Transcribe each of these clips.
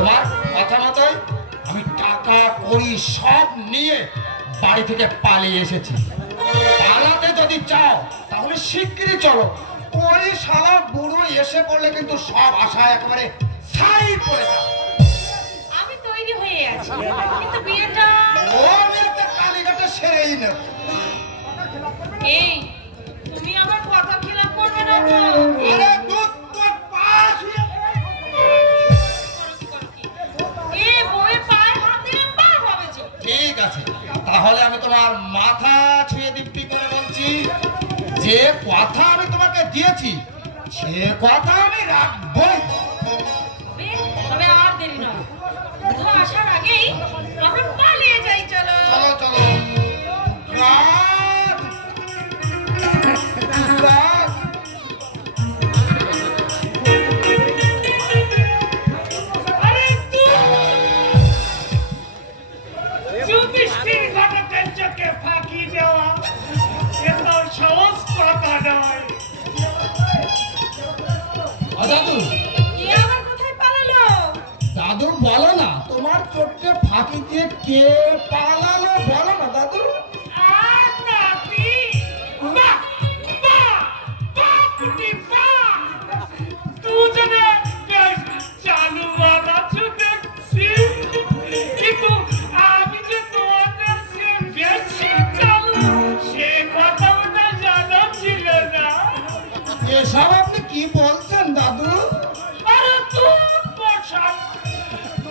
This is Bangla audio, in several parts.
তোমার কথা মতোই আমি টাকা কড়ি সব নিয়ে বাড়ি থেকে পালিয়ে এসেছি। পালাতে যদি চাও তাহলে শিগগিরই চলো। ওই শালা বুড়ো এসে পড়লে কিন্তু সব আশা একেবারে ছাই পড়ে যাবে। আমি তৈরি হয়ে আছি, কিন্তু বিয়েটা কালীঘাটে সেরেই নেব। এই তুমি আমার কথা খিলাপ করবে না তো? আরে দুধ তোর পাশ এই বউয়ে পায়ে হাত দিলে পা হবে যে। ঠিক আছে, তাহলে আমি তোমার মাথা ছুঁয়ে দিব্যি করে বলছি, যে কথা আমি তোমাকে দিয়েছি সে কথা আমি রাখবই। তবে আর দেরি নয়, বুধ আসার আগেই আমরা পালিয়ে যাই। চলো চলো চলো। ফাঁকি দেওয়া এত সহজ কথা নয়। দাদু, কে আবার কোথায় পালালো? দাদু বলো না, তোমার চোখে ফাঁকি দিয়ে কে পালালো বলো না দাদু। চালু বানাচ্ছ দেখছি, কিন্তু আমি যে তোমাদের সে বেশি চালু সে কথাটা জানা ছিল না। এসব আপনি কি বলছেন দাদু? আরে তুমি বসা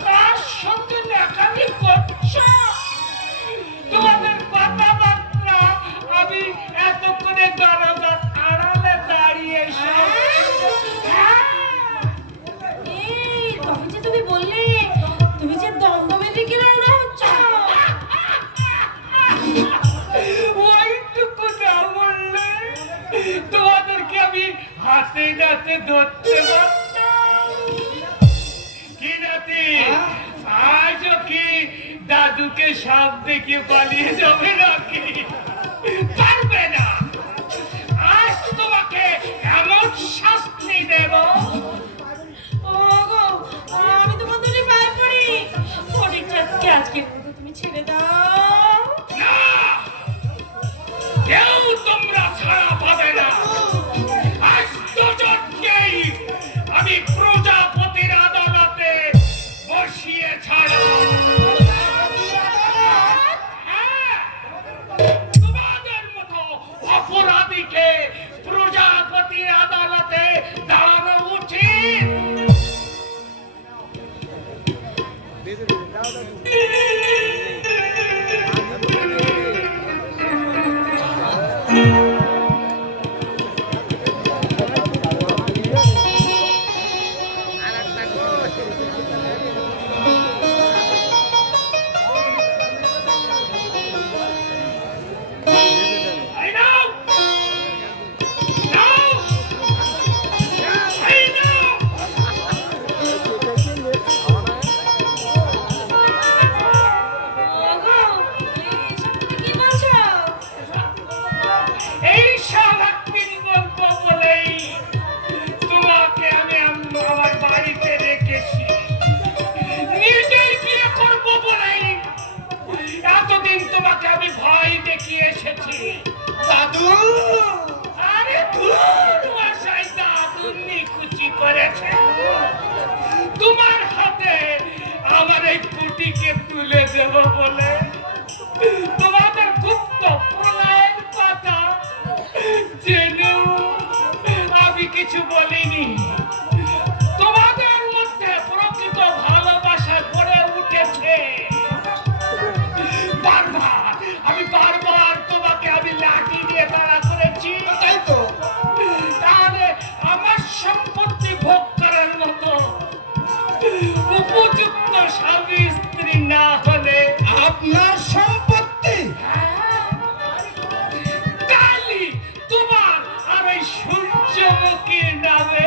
কার সঙ্গে লেখালি করছ? তোমাদের কথাবার্তা আমি এতক্ষণে দরজা আড়ালে দাঁড়িয়ে তবে যে তুমি বললে তুমি যে দমদমের দিকে রওনা হচ্ছ। ওইটুকু না বললে তোমাদেরকে আমি হাতে নাতে ধরতে পারতাম। কি নাতি, আজও কি দাদুকে সাপ দেখে পালিয়ে যাবে নাকি? পারবে না। আজ তোমাকে এমন শাস্তি দেব। ওগো, আমি তোমাদের পায়ে পড়ি, ফটিকচাঁদকে আজকের মতো তুমি ছেড়ে দাও। না, কেউ তোমরা ছাড়া পাবে না। আজ দুজনকেই আমি প্রজাপতির আদালতে বসিয়ে ছাড়ব। তোমাদের মতো অপরাধীকে প্রজাপতির আদালতে দাঁড়ানো উচিত। তোমার হাতে আমার এই কুটিকে তুলে দেব বলে তোমাদের গুপ্ত প্রলয়ের কথা জেনেও আমি কিছু বলিনি। তোমাদের মধ্যে প্রকৃত ভালোবাসা গড়ে উঠেছে। বারবার তোমাকে আমি লাঠি দিয়ে তাড়া করেছি, তাই তো? তাহলে আমার সম্পত্তি ভোগ করার মতো উপযুক্ত স্বামী স্ত্রী না হলে আপনার সম্পত্তি কালি তোমার আর ওই সূর্যমুখীর নামে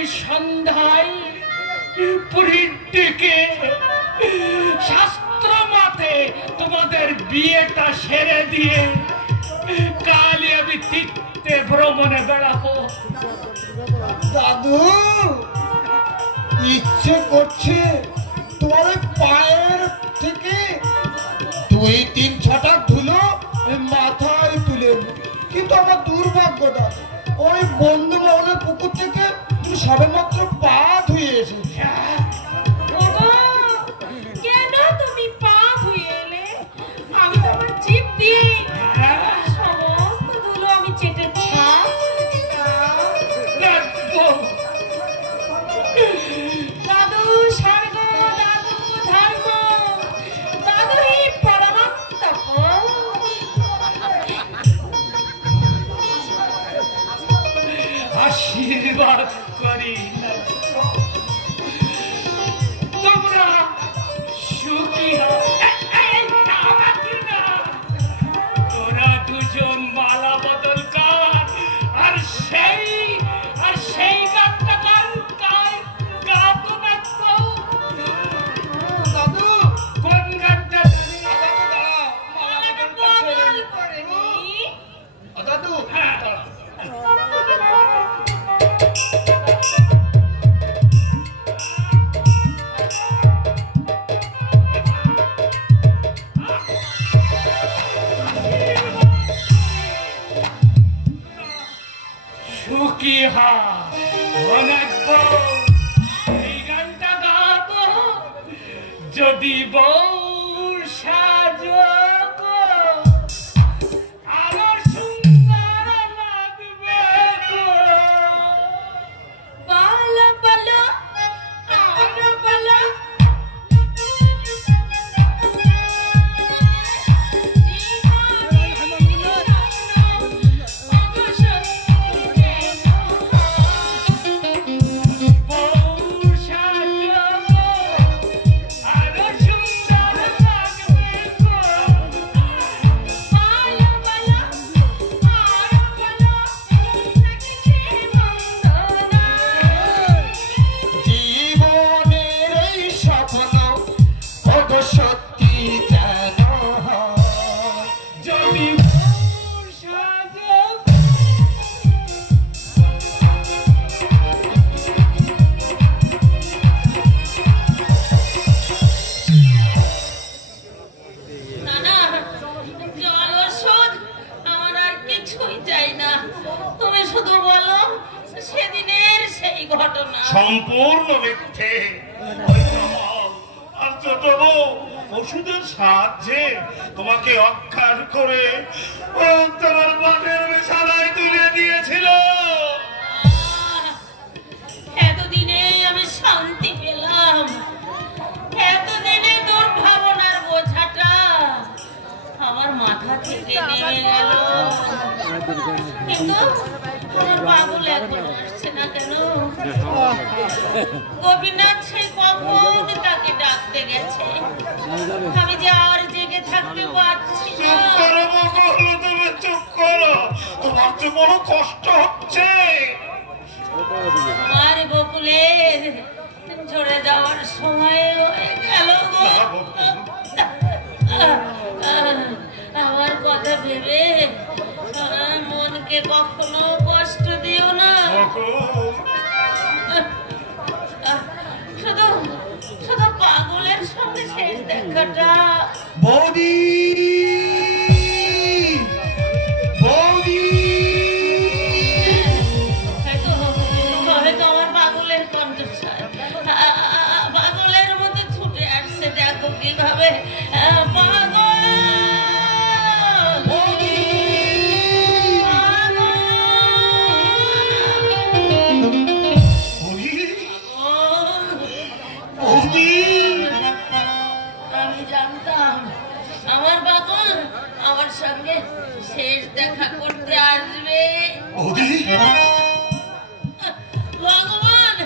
আমি সন্ধ্যায় পুরীর দিকে শাস্ত্র মতে তোমাদের বিয়েটা সেরে দিয়ে কালই আমি তীর্থে ভ্রমণে বেড়াবো। দাদু ইচ্ছে করছে তোমার পায়ের থেকে 2-3 ছটা ধুলো মাথায় তুলে, কিন্তু আমার দুর্ভাগ্য দাদু, ওই বন্ধু মহলের পুকুর থেকে তুমি সবেমাত্র পা ধুয়ে এসেছি। কেন তুমি পা ধুয়ে এলে? আমি তো আমার জিভ দিয়ে সমস্ত ধুলো আমি চেটে ছাপ করে দিতাম। দাদু স্বর্গ, দাদু ধর্ম, দাদু হি পরমাত্মা। আশীর্বাদ করি তোমরা সুখী হও। তোরা দুজন মালা বদল কর, আর সেই গানটা গাতো না তো। দাদু কোন গানটা? মালাটা বদল করে নি। দাদু হ্যাঁ, সুখী হা অনেক বউ এই গানটা গাতো। যদি বউ সাজো আমার সুন্দর লাগবে গো। বলো বলো আরো বলো। বউ সাজো আরো সুন্দর লাগবে গো। জীবনের এই স্বপ্ন কত সত্যি যেন হয়। যদি বউ সাজো না না, জল ওষুধ আমার আর কিছুই চাই না। তুমি শুধু বলো সেদিনের সেই ঘটনা। সম্পূর্ণ মিথ্যে। ওই কমল আর ছোট বউ ওষুধের সাহায্যে তোমাকে অজ্ঞান করে ও তোমার বাপের বিছানায় তুলে দিয়েছিল। এতদিনে আমি শান্তি পেলাম, এতদিনে দুর্ভাবনার বোঝাটা আমার মাথা থেকে নেমে গেল। কিন্তু আমার বাবুল এখন আসছে না কেন? গোপীনাথ সেই কখন তাকে ডাকতে গেছে। আমি যে আর জেগে থাকতে পারছি না। চুপ করো বকুল, তুমি চুপ করো। তোমার যে বড় কষ্ট হচ্ছে। আমার বকুলের ঝরে যাওয়ার সময় হয়ে গেল গো। আমার কথা ভেবে আমার মনকে কখনো কষ্ট দিও না। বকুল, শুধু শুধু পাগলের সঙ্গে শেষ দেখাটা। বৌদি বৌদি হয়তো হয়তো আমার পাগলের কণ্ঠস্বর পাগলের মতো ছুটে আসছে। দেখো কিভাবে পাগল বৌদি বৌদি আমি জানতাম আমার পাগল আমার সঙ্গে শেষ দেখা করতে আসবে। বৌদি ভগবান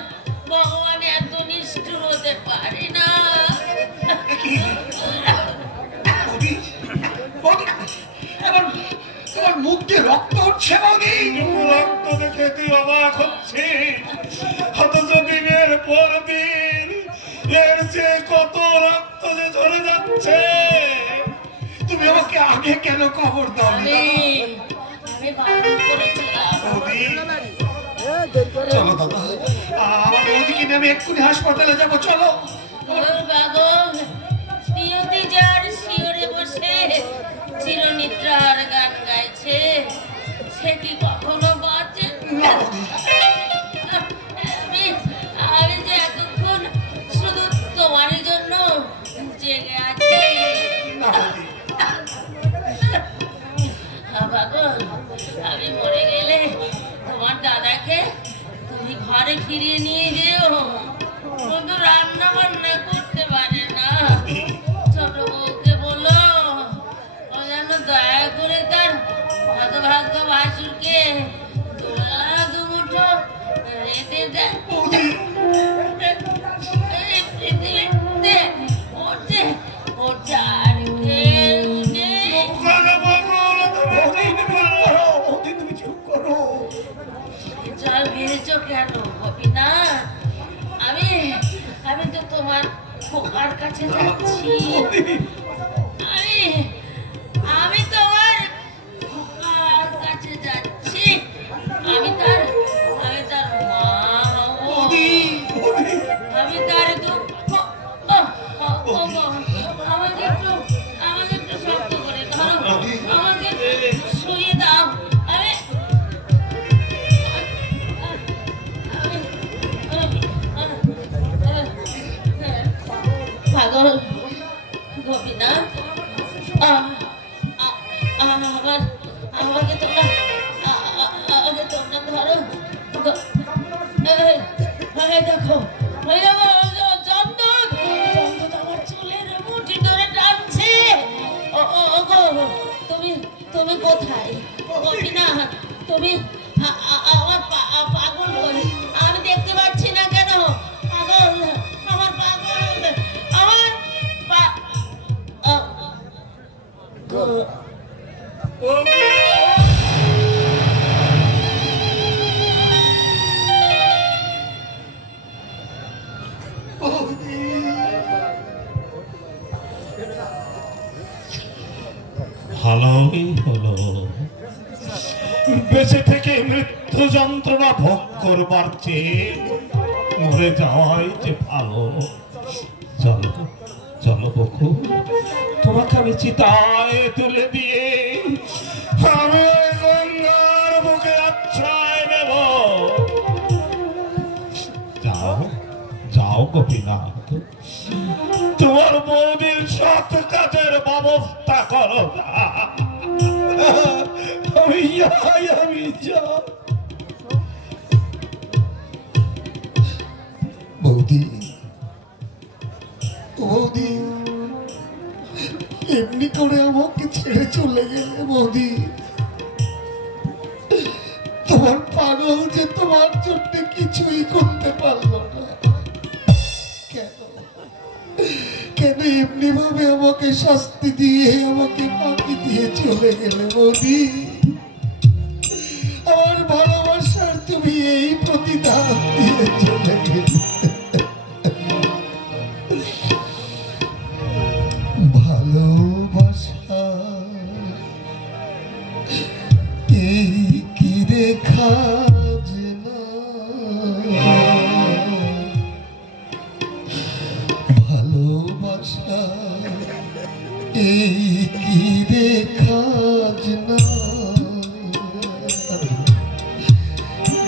ভগবান এত নিষ্ঠুর হতে পারে না। বৌদি বৌদি এবার তোমার মুখ দিয়ে রক্ত উঠছে বৌদি। রক্ত দেখে তুই অবাক হচ্ছিস। যাচ্ছে। তুমি আমাকে আগে কেন খবর দাও? আমি বারণ করেছিলাম। চলো দাদা, আমার বৌদিকে নিয়ে আমি এক্ষুনি হাসপাতালে যাবো। চলো। নিয়তি যার শিওরে বসে চিরনিদ্রার গান গাইছে, সে কি কখনো বাঁচে? আমি যে এতক্ষণ শুধু তোমার জন্য জেগে আছি। আমি মরে গেলে তোমার দাদাকে তুমি ঘরে ফিরিয়ে নিয়ে যেও, কিন্তু রান্না বান্না করতে পারে না। ছোট বউকে বলো ও যেন দয়া করে তার হতভাগ্য ভাসুরকে দুমুঠো রেঁধে দেয়। পৃথিবীতে ওর আর কেউ নেই। জল বেড়েছ কেন গোপীনা? আমি তো তোমার খোকার কাছে যাচ্ছি। আমি তোমার খোকার কাছে যাচ্ছি। আমি তার মা হবো। আমি তার দুঃখ। আমাকে একটু শক্ত করে ধরো, আমাকে শুয়ে দাও। পাগল গোপীনাথ, আমাকে তোমরা ধরো। দেখো চন্দন আমার চুলের মুঠি ধরে টানছে। তুমি কোথায় গোপীনাথ? তুমি আমার পাগল হয়ে আমি দেখতে পাচ্ছি না কেন? পাগল, আমার পাগল, আমার ভালোই হলো, বেঁচে থেকে মৃত্যু যন্ত্রণা ভোগ করবার চেয়ে মরে যাওয়াই যে ভালো। চলো চলো বকু, তোমাকে আমি চিতায় তুলে দিয়ে আমি গঙ্গার বুকে আশ্রয় নেব। যাও যাও গোপীনাথ, তোমার বৌদির সৎ কাজের ব্যবস্থা করো। আমি যাই। বৌদি, বৌদি, এমনি করে আমাকে ছেড়ে চলে গেলে বৌদি। তোমার পাগল যে তোমার জন্য কিছুই করতে পারলো না। কেন এমনি ভাবে আমাকে শাস্তি দিয়ে আমাকে ফাঁকি দিয়ে চলে গেলে বৌদি? আমার ভালোবাসার তুমি এই প্রতিদান দিয়ে চলে গেলে। ভালোবাসা এই কি রেখা ভালোবাসা এই কি রেখা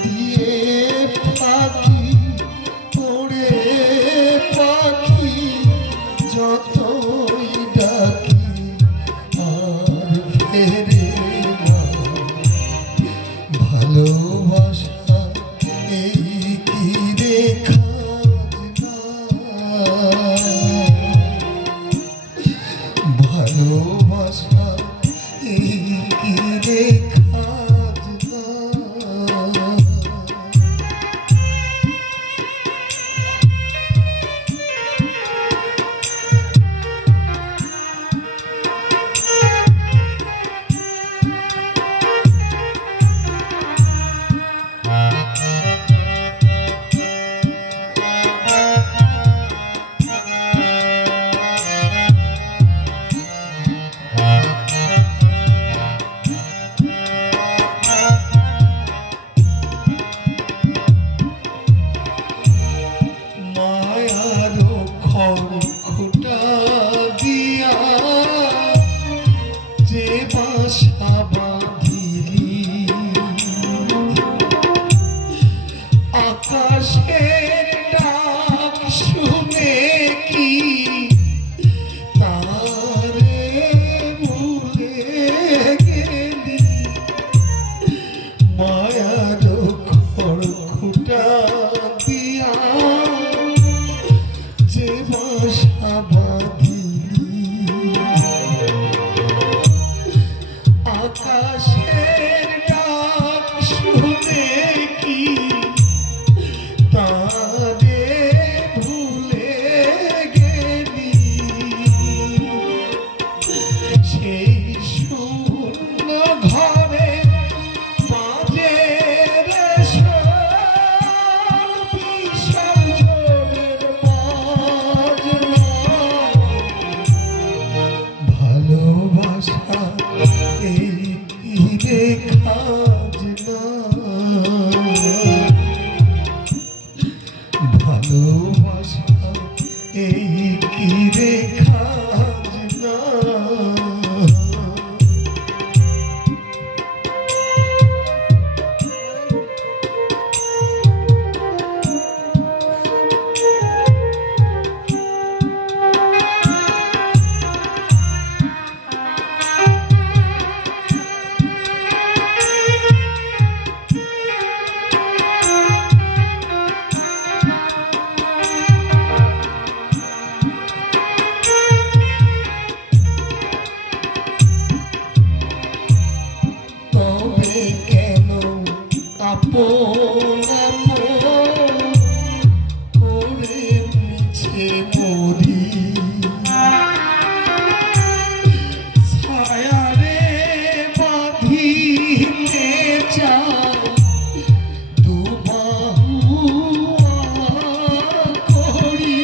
দিয়ে ফাঁকি আপন আপন করে মিছে মরি ছায়ারে বাঁধিতে চাই দুবাহু করি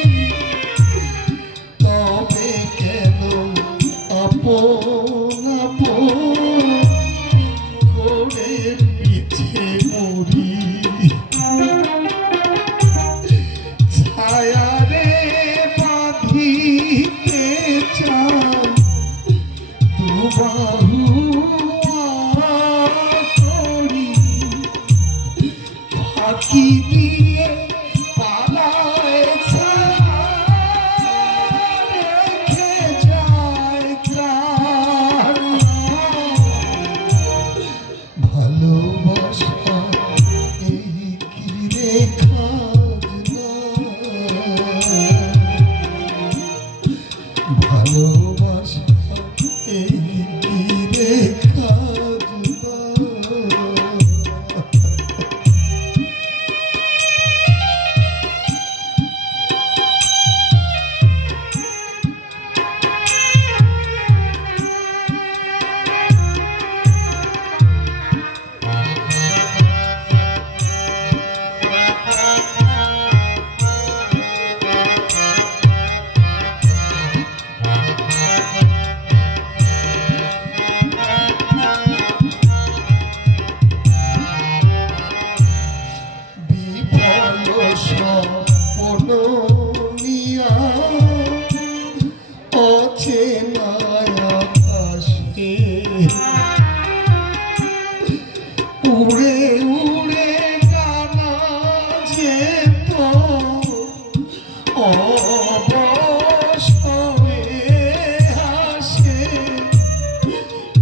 তবে কেন আপন আপন করে মিছে মরি ছায়ারে বাঁধিতে চাই দুবাহু করি ফাঁকি দিয়ে পালায় রেখে যায় প্রাণ ভালোবাসা এই কি রেখা ভালোবাসা এই কি রেখা উড়ে উড়ে গানা যেত অবসরে আসে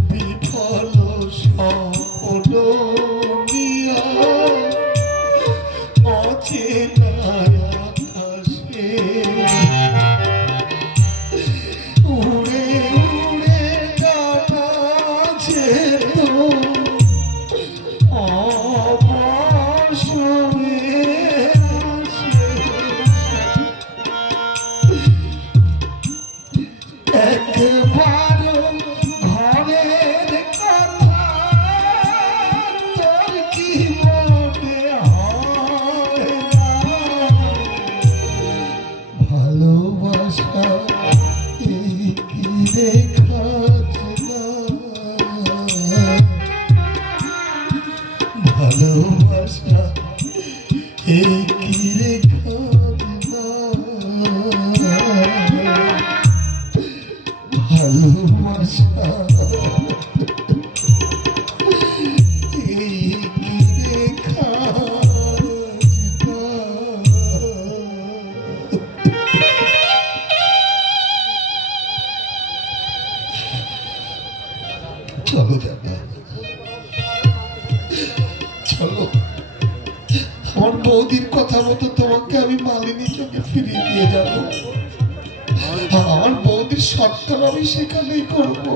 বিফল সফল নিয়া অচেনা আকাশে উড়ে উড়ে গানা যেত একবার ঘরের কথা তোর কি মনে হয় না ভালোবাসা এই কি দেখা ভালোবাসা এই কি রেখা ভালোবাসা এই কি রেখা চলো দাদা চলো আমার বৌদির কথা মতো তোমাকে আমি মালিনী চোখে ফিরিয়ে দিয়ে যাবো আমার বৌদির সত্তর আমি সেখানেই করবো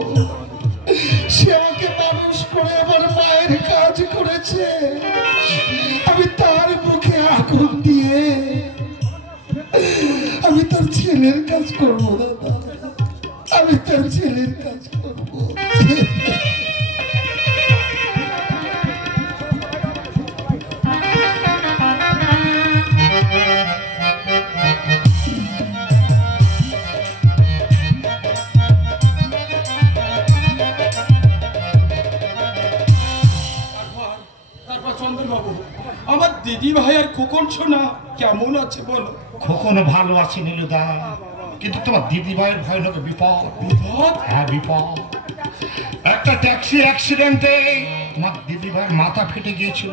সে আমাকে মানুষ করে আমার মায়ের কাজ করেছে আমি তার মুখে আগুন দিয়ে আমি তার ছেলের কাজ করবো দাদা আমি তার ছেলের কাজ করবো আমার দিদি ভাই আর খোকন সোনা কেমন আছে বলো? খোকন ভালো আছে নীলুদা, কিন্তু তোমার দিদি ভাইয়ের ভয় লোক বিপদ। বিপদ? হ্যাঁ বিপদ। একটা ট্যাক্সি অ্যাক্সিডেন্টে তোমার দিদি ভাইয়ের মাথা ফেটে গিয়েছিল।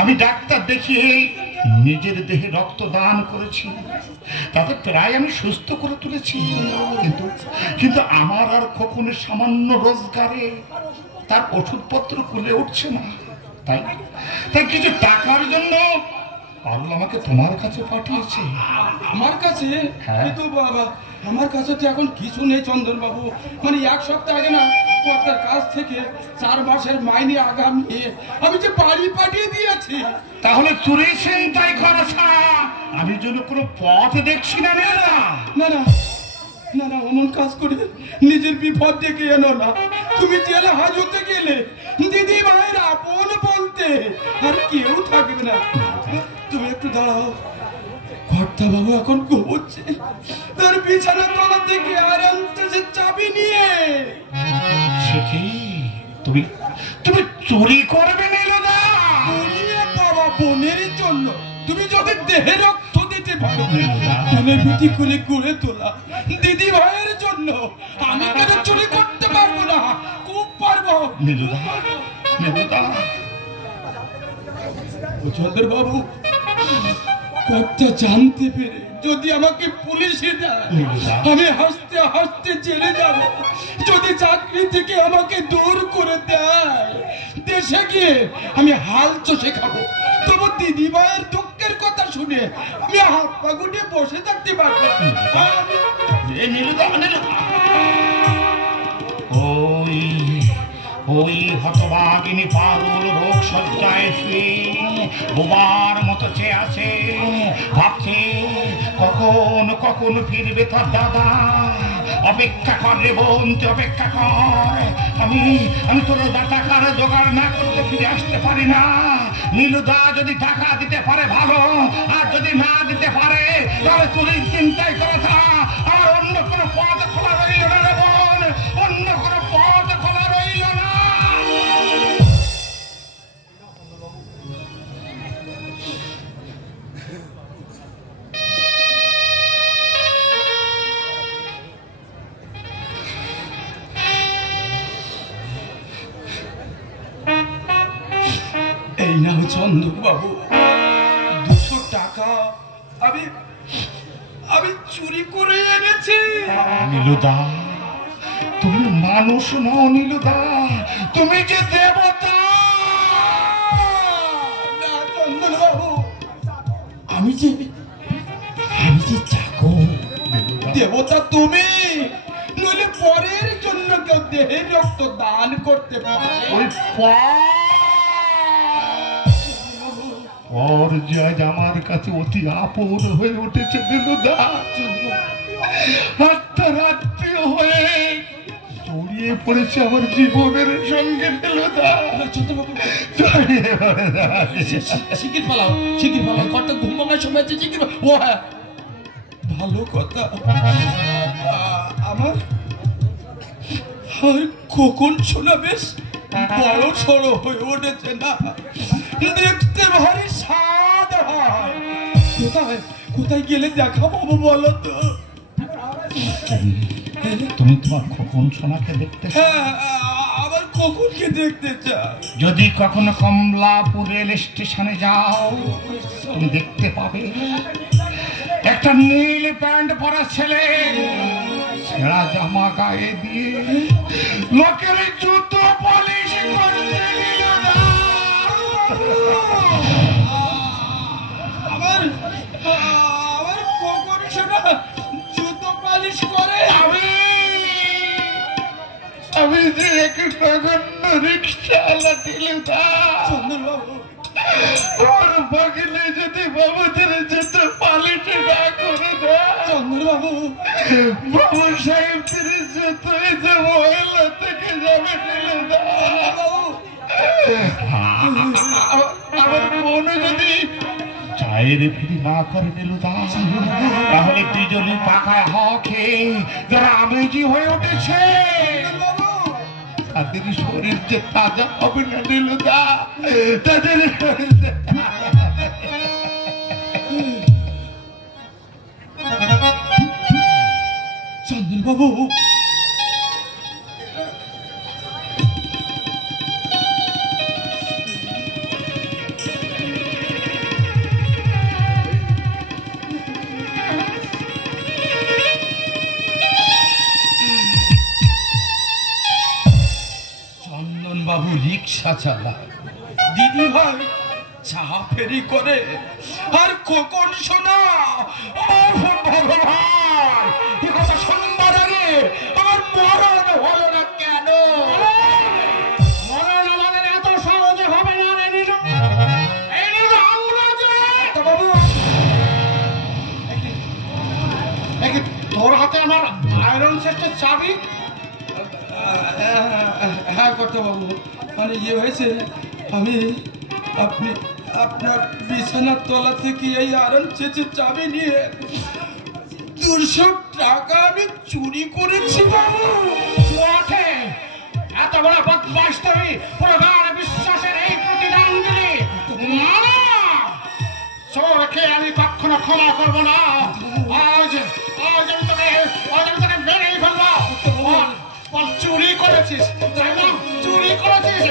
আমি ডাক্তার দেখিয়ে নিজের দেহে রক্ত দান করেছি, তাতে প্রায় আমি সুস্থ করে তুলেছি, কিন্তু আমার আর খোকনের সামান্য রোজগারে তার ওষুধপত্র কুলে উঠছে না। তাই কিছু টাকার জন্য পারুল আমাকে তোমার কাছে পাঠিয়েছে। আমার কাছে? হ্যাঁ। কিন্তু বাবা আমার কাছে তো এখন কিছু নেই চন্দন বাবু, মানে এক সপ্তাহ আগে না কর্তার কাছ থেকে 4 মাসের মাইনে আগাম নিয়ে আমি যে বাড়ি পাঠিয়ে দিয়েছি। তাহলে চুরি ছিনতাই করা ছাড়া আমি যেন কোনো পথ দেখছি না। না না না না, অমন কাজ করে নিজের বিপদ ডেকে এনো না। তুমি জেলে হাজতে গেলে দিদি ভাইয়ের আপন বলতে আর কেউ থাকবে না। তুমি একটু দাঁড়াও, কর্তা বাবু এখন ঘুমোচ্ছে, তার বিছানার তলা থেকে আর আনতেছে চাবি নিয়ে। সে কি তুমি তুমি চুরি করবে নীলুদা? বাবা বোনের জন্য তুমি যদি দেহে রক্ত দিতে পারো, তুলে পিটি করে গড়ে তোলা দিদি ভাইয়ের জন্য আমি কেন চুরি করতে পারবো না? খুব পারবো নীলুদা, নীলুদা। চন্দ্র বাবু, কর্তা জানতে পেরে যদি আমাকে পুলিশে দেয়, আমি হাসতে হাসতে জেলে যাব। যদি চাকরি থেকে আমাকে দূর করে দেয়, দেশে গিয়ে আমি হাল চষে খাবো। তবু দিদি ভাইয়ের দুঃখের কথা শুনে আমি হাত পা গুটিয়ে বসে থাকতে পারবো। ওই হতভাগিনী পাগল রোগ সজ্জায় শুয়ে বোবার মতো চেয়ে আছে, ভাবছে কখন কখন ফিরবে তার দাদা। অপেক্ষা কর রে বোন, অপেক্ষা কর। আমি তোর টাকার জোগাড় না করতে ফিরে আসতে পারি না। নীলুদা যদি টাকা দিতে পারে ভালো, আর যদি না দিতে পারে তাহলে চুরির চিন্তাই করা ছাড়া আর অন্য কোনো পথ খোলা রইল না রে বোন, অন্য কোনো পথ খোলা রইল না। এই নাও চন্দন বাবু, 200 টাকা আমি চুরি করে এনেছি। নীলুদা, তুমি মানুষ নও নীলুদা, তুমি যে দেবতা। না চন্দন বাবু, আমি যে চাকর। দেবতা তুমি, নইলে পরের জন্য কেউ দেহের রক্ত দান করতে পারে? ওর জয় আমার কাছে অতি আপন হয়ে উঠেছে নীলুদা। রাত্রি হয়ে জড়িয়ে পড়েছে আমার জীবনের সঙ্গে নীলুদা। শিগগির পালাও, কত ঘুমানোর সময় আছে, শিগগির। ও হ্যাঁ, ভালো কথা, আমার কখন শোনা বেশ বড় সড়ো হয়ে উঠেছে না, দেখতে ভারী স্বাদ হয়। কোথায় গেলে দেখাবো বলো তো? তুমি তোমার খোকন সোনাকে দেখতে? হ্যাঁ, আবার কখনকে দেখতে চাও? যদি কখনো কমলাপুর রেল স্টেশনে যাও, তুমি দেখতে পাবে একটা নীল প্যান্ট পরা ছেলে ছেঁড়া জামা গায়ে দিয়ে লোকের জুতো পলিশ করতে নীলুদা। আমার কখন শোনা জুতো পালিশ করে? আমি যে এক নগণ্য রিক্সাওয়ালা নীলুদা। চন্দ্রবাবু, ওর বগলে যদি বাবুদের জুতো পালিশ না করে দেয়, চন্দ্রবাবু, বাবু সাহেবদের জুতোই যে মহিলা থেকে যাবে নীলুদা। আমার বোন যদি চায়ের ফিরি না করে নীলুদা, তাহলে দুজনে পাকায় হকে যারা আমেজি হয়ে উঠেছে, তাদের শরীর যে তাজা হবে না নীলুদা, তাদের চন্দন বাবু, বাবু রিক্সা চালায়, দিদি ভাই চা ফেরি করে, আর খোকন শোনা ভগবান, কথা শুনবার আগে আমার মরণ হলো না কেন? তো চাবি। হ্যাঁ কর্তা বাবু, মানে ইয়ে হয়েছে, আমি আপনার বিছানার তলা থেকে এই আরাম চেচের চাবি নিয়ে 200 টাকা আমি চুরি করেছি বাবু। এত বড় বদমাশ তুমি, প্রগাঢ় বিশ্বাসের এই প্রতিদান দিলি? চোরকে আমি কখনো ক্ষমা করবো না। আজ আমি তোকে মেরেই ফেলবো। চুরি করেছিস, চুরি করেছিস।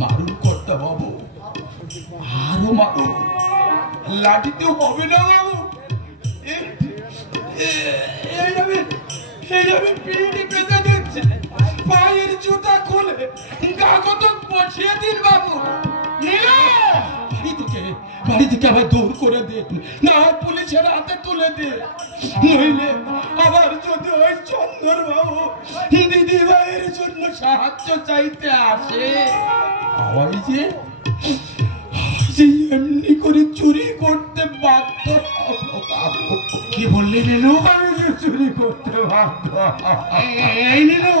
মারুন কর্তা বাবু, আরো মারুন, লাঠিতে হবে না বাবু। আমি পিঠে পেতে দিচ্ছি, পায়ের জুতা খুলে কাগজ বসিয়ে দিন বাবু। বাড়ি থেকে আবার দূর করে দিন, না হয় পুলিশের হাতে তুলে দিন। নইলে আবার যদি ওই চন্দর বাবু দিদি ভাইয়ের জন্য সাহায্য চাইতে আসে, আবার যে এমনি করে চুরি করতে বাধ্য হবো বাবু। কি বললি নীলু? আমি যে চুরি করতে বাধ্য। এই নীলু,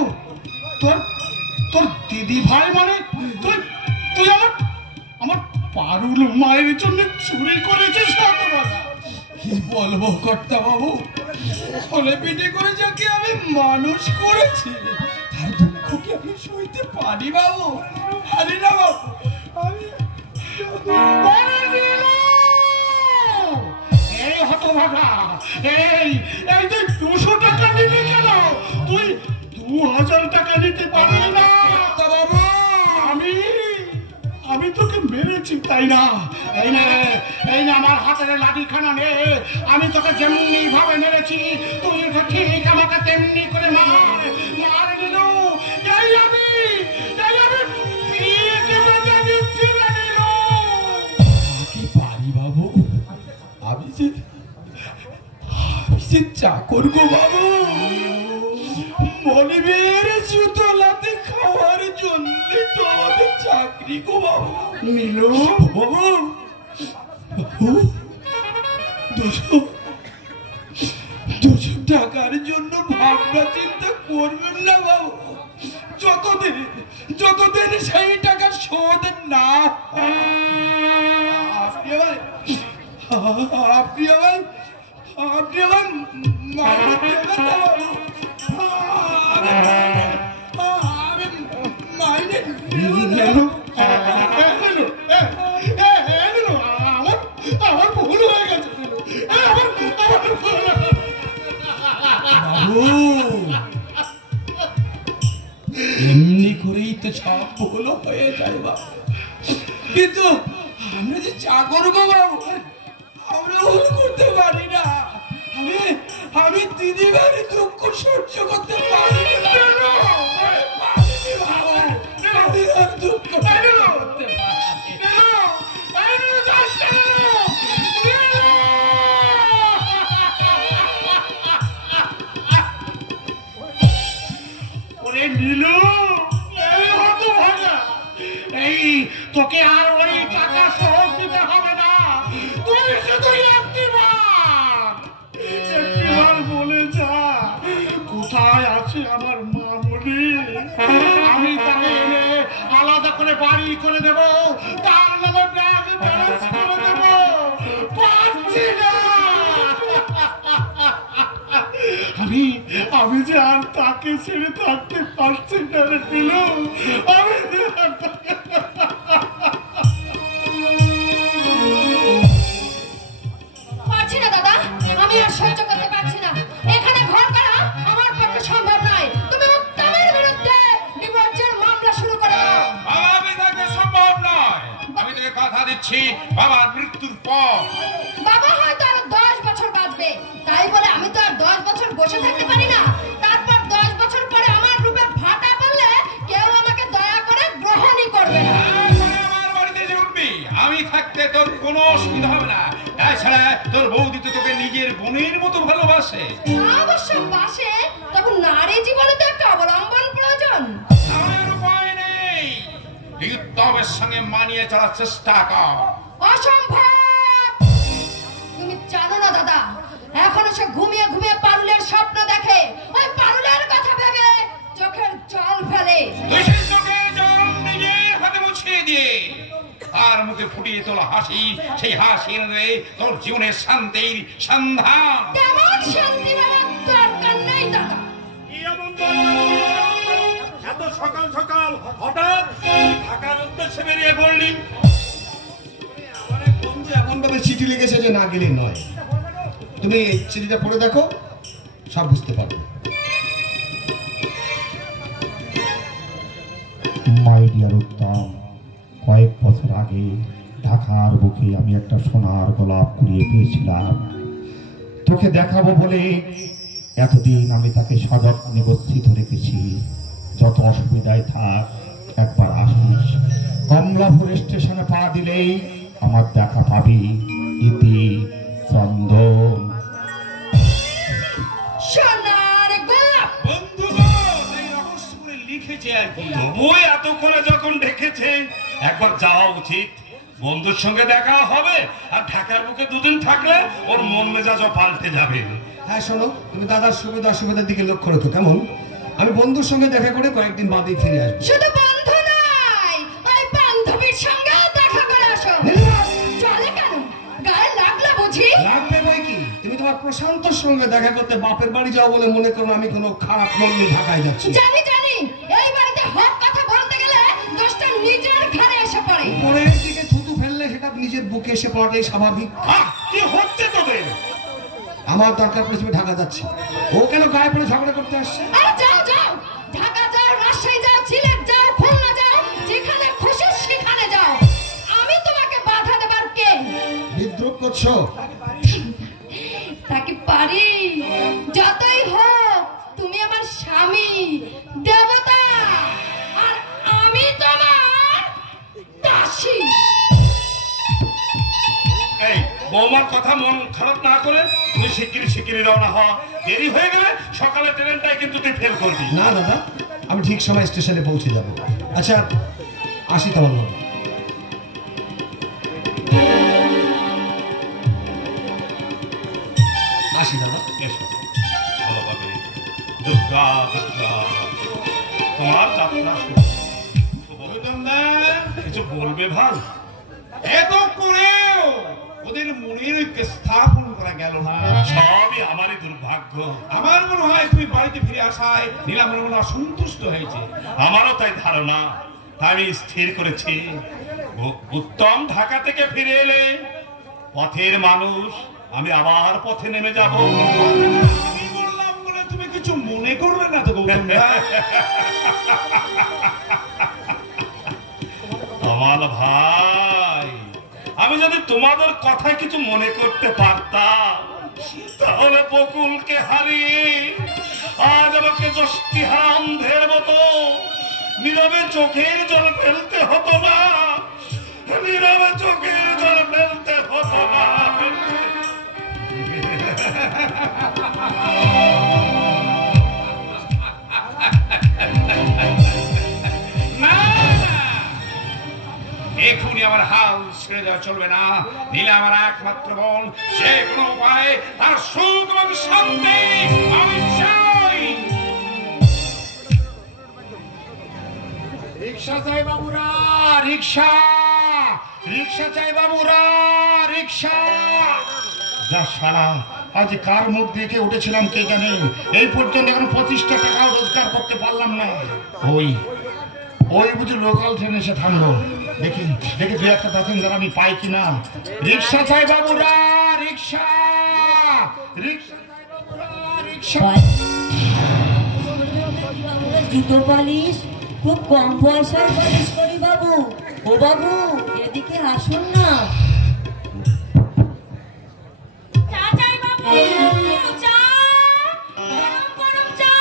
তোর দিদি ভাই মানে তুই আমার পারুল মায়ের জন্য চুরি করেছিস? কি বলবো কর্তা বাবু, ছোলে পিঠে করে যাকে আমি মানুষ করেছি তার দুঃখ কি আমি সইতে পারি বাবু? পারি না বাবু। এই হতভাগা, এই তুই 200 টাকা নিবি কেন? তুই 2000 টাকা নিতে পারবি না বাবু। আমি তোকে মেরেছি তাই না? এই না আমার হাতের লাঠিখানা নে, আমি তোকে যেমনি ভাবে মেরেছি তুই ঠিক আমাকে তেমনি করে মার নিলু। এই আমি কি পারি বাবু? আমি যে চাকর গো বাবু, মনিবের জুতো লাতে খাওয়ার জন্য তো আমাদের চাকরি গো বাবু। নীলু বাবু 200 টাকার জন্য ভাবনা চিন্তা করবেন না বাবু। যতদিন সেই টাকা শোধ না আপনি আমার আমার ভুল হয়ে গেছে। এমনি করেই তো সব ভুল হয়ে যায় বাবু, কিন্তু আমরা যে চাকর গো বাবু, আমরা ভুল করতে পারি না। আমি দিদি ভাইয়ের দুঃখ সহ্য করতে পারি না। দুঃখ করতে নীলু, এই তোকে আর ওই টাকা সহজ দিতে হবে না। তুই শুধু একটিবার বলে যা কোথায় আছে আমার মামনি। আমি তাকে এনে আলাদা করে বাড়ি করে দেব, তার নামে ব্যাংক ব্যালেন্স করে দেব। পারছি না আমি যে আর তাকে ছেড়ে থাকতে পারছি না রে নীলু। পারছি না দাদা, আমি আর সহ্য করতে পারছি না। এখানে ঘর করা আমার পক্ষে সম্ভব নয়। তুমি উত্তমের বিরুদ্ধে ডিভোর্সের মামলা শুরু করে দাও। বাবা, আমি থাকতে সম্ভব নয়। আমি তোকে কথা দিচ্ছি, বাবার মৃত্যুর পর বাবা হয়তো আরো 10 বছর বাঁচবে, তাই বলে আমি তো আর 10 বছর বসে থাকতে পারি না। তারপর 10 বছর পরে আমার রূপে ভাটা পড়লে কেউ আমাকে দয়া করে গ্রহণই করবে না। আমার বাড়িতে যে উঠবি, আমি থাকতে তোর কোনো অসুবিধা হবে না। তাছাড়া তোর বৌদি তো তোকে নিজের বোনের মতো ভালোবাসে। অবশ্য বাসে, তখন নারী জীবনে তো একটা অবলম্বন প্রয়োজন। আমার উপায় নেই, বিদ্যমের সঙ্গে মানিয়ে চলার চেষ্টা কর। অসম্ভব! তুমি জানো না দাদা, এখনো সে ঘুমিয়ে ঘুমিয়ে পারুলের স্বপ্ন দেখে, ওই পারুলের কথা ভেবে চোখের জল ফেলে। তুই সেই চোখের জল নিজের হাতে মুছিয়ে দিয়ে তার মুখে ফুটিয়ে তোলা হাসি, সেই হাসি এনে দেবে তোর জীবনের শান্তির সন্ধান। তেমন শান্তি আমার দরকার নেই দাদা। এত সকাল সকাল হঠাৎ ঢাকার উদ্দেশ্যে বেরিয়ে পড়লি? আমার এক বন্ধু এমন ভাবে চিঠি লিখেছে যে না গেলে নয়। তুমি চিঠিটা পড়ে দেখো, সব বুঝতে পারবে। মাই ডিয়ার উত্তম, কয়েক বছর আগে ঢাকার বুকে আমি একটা সোনার গোলাপ কুড়িয়ে পেয়েছিলাম। তোকে দেখাবো বলে এতদিন আমি তাকে সযত্নে গচ্ছিত রেখেছি। যত অসুবিধায় থাক, একবার আসিস। কমলাপুর স্টেশনে পা দিলেই আমার দেখা পাবি। ইতি চন্দন। সোনার গোলাপ বন্ধুগণ এই রহস্য করে লিখেছে আর কি। তবুও এতক্ষণে যখন দেখেছে, একবার যাওয়া উচিত। বন্ধুর সঙ্গে দেখা হবে, আর ঢাকার বুকে দুদিন থাকলে ওর মন মেজাজও পাল্টে যাবে। হ্যাঁ শোনো, তুমি দাদার সুবিধা অসুবিধার দিকে লক্ষ্য রেখো কেমন। আমি বন্ধুর সঙ্গে দেখা করে কয়েকদিন বাদেই ফিরে আসবো। শুধু বন্ধু নাই, ওই বান্ধবীর সঙ্গে দেখা করে আসো। চলে কেন? গায়ে লাগলো বুঝি? লাগবে বই কি? তুমি তোমার প্রশান্তর সঙ্গে দেখা করতে বাপের বাড়ি যাও বলে মনে করো আমি কোনো খারাপ মন নিয়ে ঢাকায় যাচ্ছি। জানি জানি, এই বাড়িতে হক কথা বলতে গেলে দোষটা নিজের ঘাড়ে এসে পড়ে। পরের দিকে থুতু ফেললে সেটা নিজের বুকে এসে পড়াটাই স্বাভাবিক। কি হচ্ছে তোদের? আমার দরকার পড়েছে, আমি ঢাকা যাচ্ছি। ও কেন গায়ে পড়ে ঝগড়া করতে আসছে? আরে যাও যাও, ঢাকা যাও, রাজশাহী যাও, সিলেট যাও, খুলনা যাও, যেখানে খুশি সেখানে যাও। আমি তোমাকে বাধা দেবার কে? বিদ্রুপ করছো? তাকে পারি? যতই হোক তুমি আমার স্বামী, দেবতা, আর আমি তোমার দাসী। এই বৌমার কথা মন খারাপ না করে তুই শিগগিরি রওনা হ। দেরি হয়ে গেলে সকালে ট্রেনটাই কিন্তু তুই ফেল করবি। না দাদা, আমি ঠিক সময় স্টেশনে পৌঁছে যাব। আচ্ছা আসি তোমার বাবা। আসি দাদা। এসো ভালোভাবে। দুর্গা দুর্গা, তোমার যাত্রা কিছু বলবে ভাই? এত করেও ওদের মনের ঐক্য স্থাপন করা গেল না। সবই আমারই দুর্ভাগ্য। আমার মনে হয় তুমি বাড়িতে ফিরে আসায় নীলাম মনে হয় সন্তুষ্ট হয়েছে। আমারও তাই ধারণা। তাই আমি স্থির করেছি, উত্তম ঢাকা থেকে ফিরে এলে পথের মানুষ আমি আবার পথে নেমে যাব। আমি বললাম বলে তুমি কিছু মনে করবে না তো গৌতম দা? আমার ভাই, আমি যদি তোমাদের কথায় কিছু মনে করতে পারতাম, তাহলে বকুলকে হারিয়ে আজ আমাকে যষ্টিহারা অন্ধের মতো নীরবে চোখের জল ফেলতে হতো না। নীরবে চোখের জল ফেলতে হতো না। এখনই আমার হাল ছেড়ে দেওয়া চলবে না। নীলা আমার একমাত্র বোন, যে কোনো উপায়ে তার সুখ এবং শান্তি আমি চাই। রিক্সা চাই বাবুরা, রিক্সা রিক্সা চাই বাবুরা, রিক্সা। যা সারা, আজ কার মুখ দেখে উঠেছিলাম কে জানে। এই পর্যন্ত এখন 25টা টাকাও রোজগার করতে পারলাম না। ওই বুঝি লোকাল ট্রেন এসে থামলো। দেখি দেখি দু একটা প্যাসেঞ্জার আমি পাই কিনা। রিক্সা চাই বাবুরা, রিক্সা রিক্সা চাই বাবুরা, রিক্সা। জুতো পালিশ খুব কম পয়সায় পালিশ করি বাবু। ও বাবু এদিকে আসুন না। চা চাই বাবু, চা, গরম গরম চা,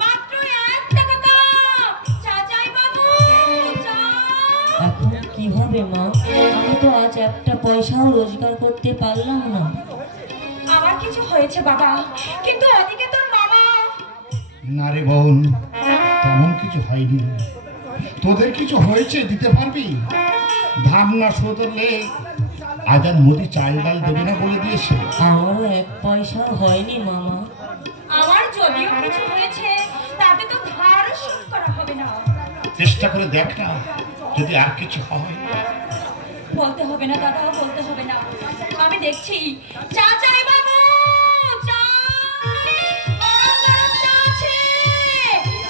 মাত্র 1 টাকা দাম। চা চাই বাবু, চা। এখন কি হবে মা? আমি তো আজ একটা পয়সাও রোজগার করতে পারি পারলাম না। আমার কিছু হয়েছে বাবা, কিন্তু ওদিকে তোর মামা। না রে বোন, তেমন কিছু হয়নি। তোদের কিছু হয়েছে দিতে পারবি? ধাম না শোধলে আজ আর মোদি চাল ডাল দেবে না বলে দিয়েছে। আমারও 1 পয়সা হয়নি মামা। আমার যদিও কিছু হয়েছে, তাতে তো ধার শোধ করা হবে না। চেষ্টা করে দেখ না, যদি আর কিছু হয়। বলতে হবে না দাদা, বলতে হবে না, আমি দেখছি। চাচাই বাবু, চা, গরম গরম চা আছে।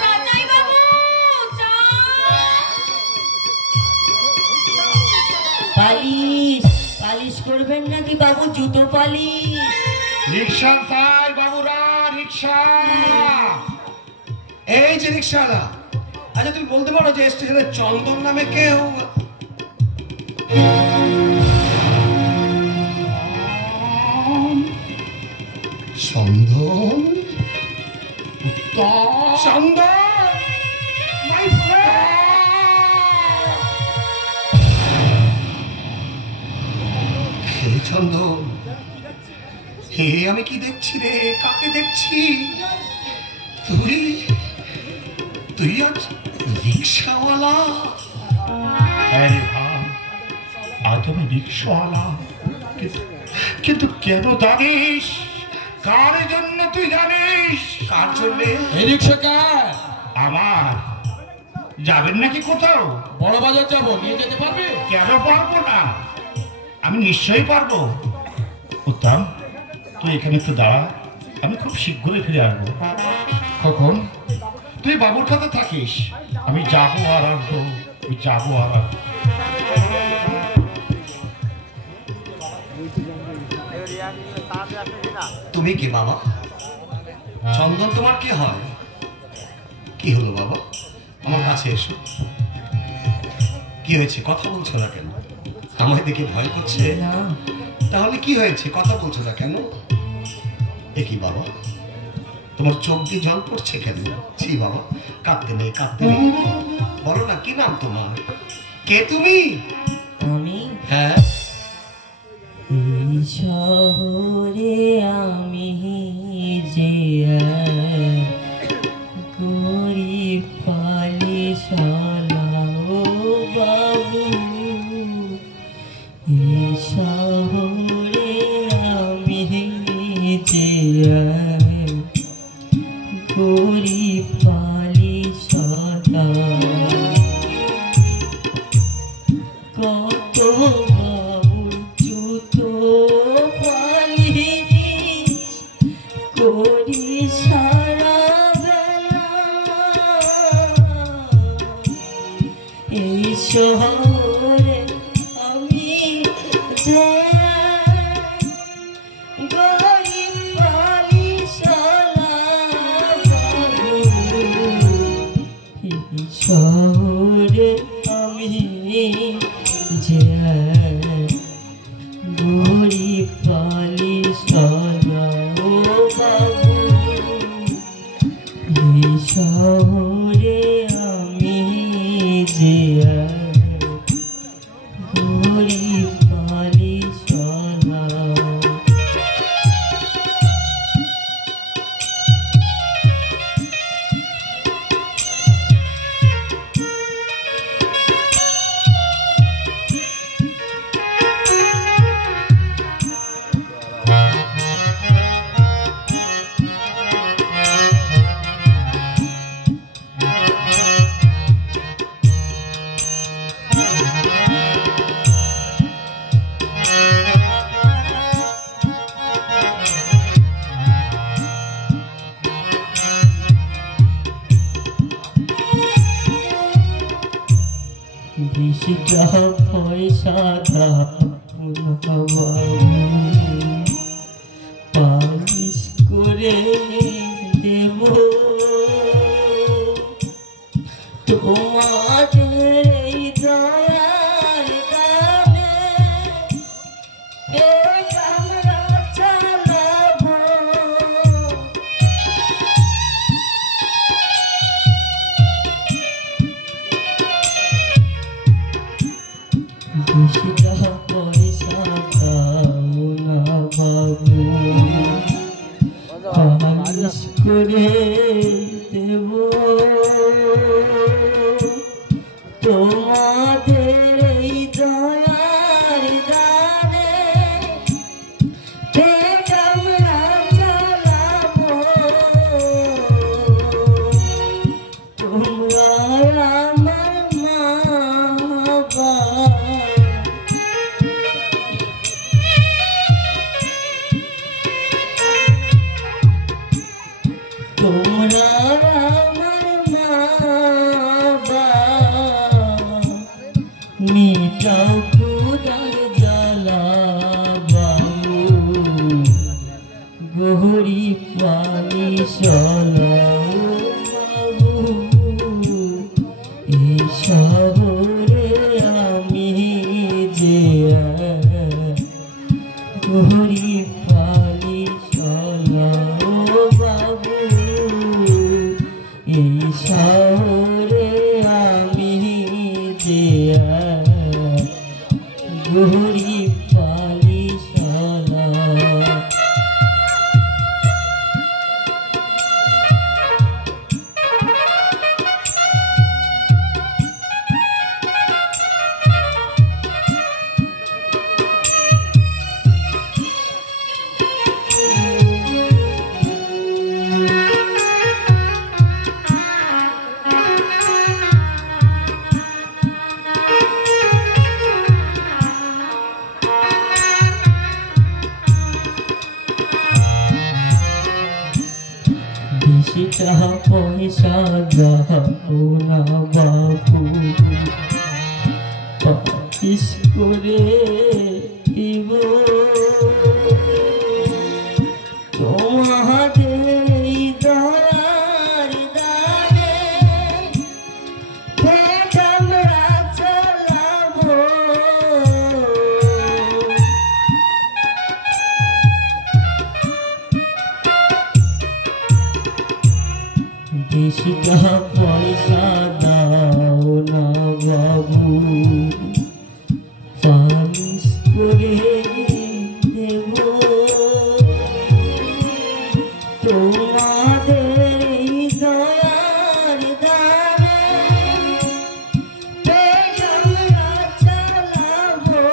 চাচাই বাবু, চা। পালিশ পালিশ করবেন নাকি বাবু? জুতো পালিশ। রিক্সা চাই বাবুরা, রিক্সা। এই যে রিক্সাওয়ালা, আচ্ছা তুমি বলতে পারো যে স্টেশনে চন্দন নামে কেউ? চন্দন, চন্দন, my friend! হে চন্দন, হে আমি কি দেখছি রে? কাকে দেখছি? তুই তুই আজ রিক্সাওয়ালা? আরে ভাই, আজ আমি রিক্সাওয়ালা। কিন্তু কেন জানিস? কার জন্য তুই জানিস? কার জন্যে? এই রিক্সা কার? আমার। যাবেন নাকি কোথাও? বড় বাজার যাবো, নিয়ে যেতে পারবে? কেন পারবো না? আমি নিশ্চয়ই পারবো। উত্তম, তুই এখানে একটু দাঁড়া, আমি খুব শীঘ্রই ফিরে আসবো। কখন? তুই বাবুর কাছে থাকিস, আমি যাবো আর আসবো, আমি যাবো আর আসবো। তুমি কি বাবা? চন্দন তোমার কি হয়? কি হলো বাবা? আমার কাছে এসো। কি হয়েছে? কথা বলছো না কেন? আমায় দেখে ভয় করছে? না, তাহলে কি হয়েছে? কথা বলছো না কেন? এ কি বাবা, তোমার চোখ দিয়ে জল পড়ছে কেন? ছি বাবা, কাঁদতে নেই, কাঁদতে নেই। বলো না, কি নাম তোমার? কে তুমি? আমি হ্যাঁ, এই শহরে আমি যে গরিব পালিশালা ও বাবু, এই শহরে আমি যে গরিব পালিশালা। কত বাবুর জুতো পালিশ করি সারা বেলা, এই শহরে আমি গরিব পালিশালা বাবু, এই শহরে আমি গরিব পালিশালা ও বাবু, এই শহরে আমি যে গরিব পালিশালা। বিশটা পয়সা দাও পালিশ করে দেব তোমাদের এই দয়ার দামে, এই আমরা চালাবো। বিশটা পয়সা দাও না করে দেব তোমাদের এই দয়ার দানে পেট আমরা চালাবো তোমরা আমার মা বাবা তোমরা আমার মা বাবা মিটাও খুদার জ্বালা বাবু গহরি পানি চলাও বাবু এই শহরে আমি যে গহরি পানি চলাও বাবু এই শহরে আমি যে গহরি পানি চলাও বেশিটা পয়সা দাও না বাবু পাপিস করে দিব তোমাদের এই দয়ার দানে পেট আমরা চালাবো বেশিটা পয়সা দাও না বাবু পালিশ করে দেব তোমাদের এই দয়ার দানে পেট আমরা চালাবো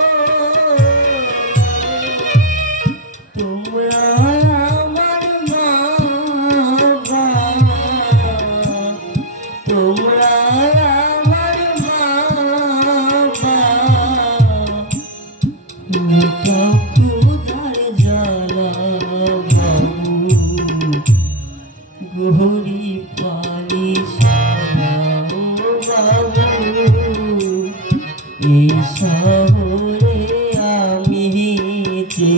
তোমরা আমার মা বাবা তোমরা আমার মা বাবা মিটাও খুদার জ্বালা বাবু গহরি পানি চলাও বাবু এই শহরে আমি যে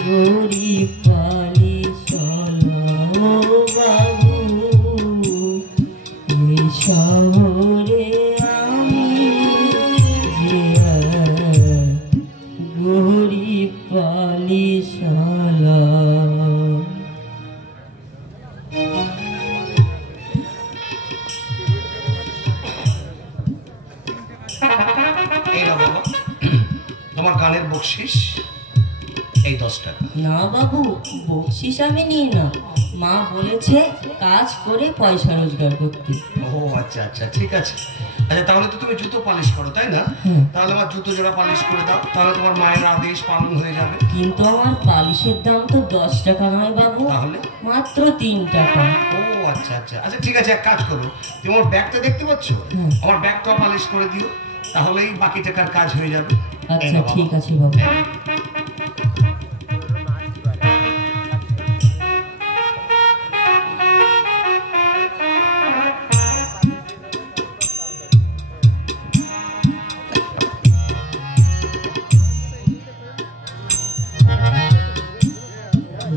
গহরি পানি চলাও বাবু এই শহরে আমি যে গহরি পানি চলাও এই না বাবা, তোমার গানের বকশিস এই 10 টাকা। না বাবু বকশিস আমি নিই না মা বলেছে কাজ করে পয়সা রোজগার করতে ও আচ্ছা আচ্ছা ঠিক আছে। আচ্ছা তাহলে তো তুমি জুতো পালিশ করো তাই না? তাহলে আমার জুতো জোড়া পালিশ করে দাও, তাহলে তোমার মায়ের আদেশ পালন হয়ে যাবে। কিন্তু আমার পালিশের দাম তো 10 টাকা নয় বাবু তাহলে মাত্র 3 টাকা ও আচ্ছা আচ্ছা আচ্ছা ঠিক আছে, এক কাজ করো, তুমি আমার ব্যাগটা দেখতে পাচ্ছ, আমার ব্যাগটা পালিশ করে দিও, তাহলেই বাকি টাকার কাজ হয়ে যাবে। আচ্ছা ঠিক আছে বাবু।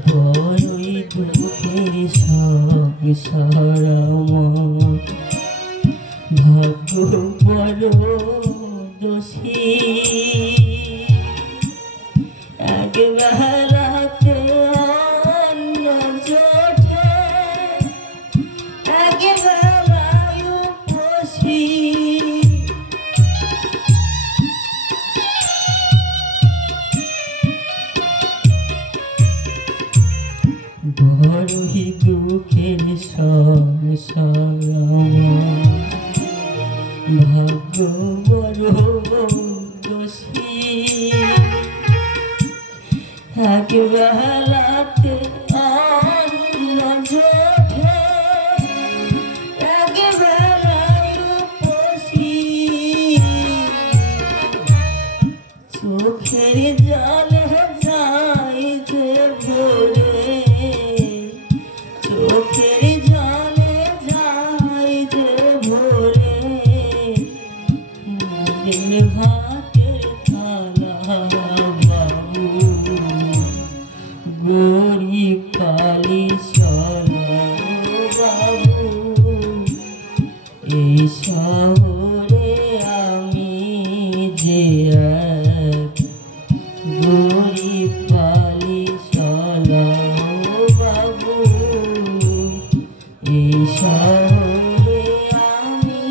বড়ই দুঃখের সংসার আমার ভাগ্য বড় দোষী একবেলাতে অন্ন জোটে একবেলায় উপসী সংসার ভাগ্য বড় দোষী একবেলাতে অন্ন জোটে একবেলায় রূপসী চোখের জলে যাই যে ভরে চোখের জলে যাই যে ভরে দিন ভাতের থালা বাবু গরি কালি চলা বাবু এই শহরে আমি যে এক গরিব পালি চলা বাবু এই শহরে আমি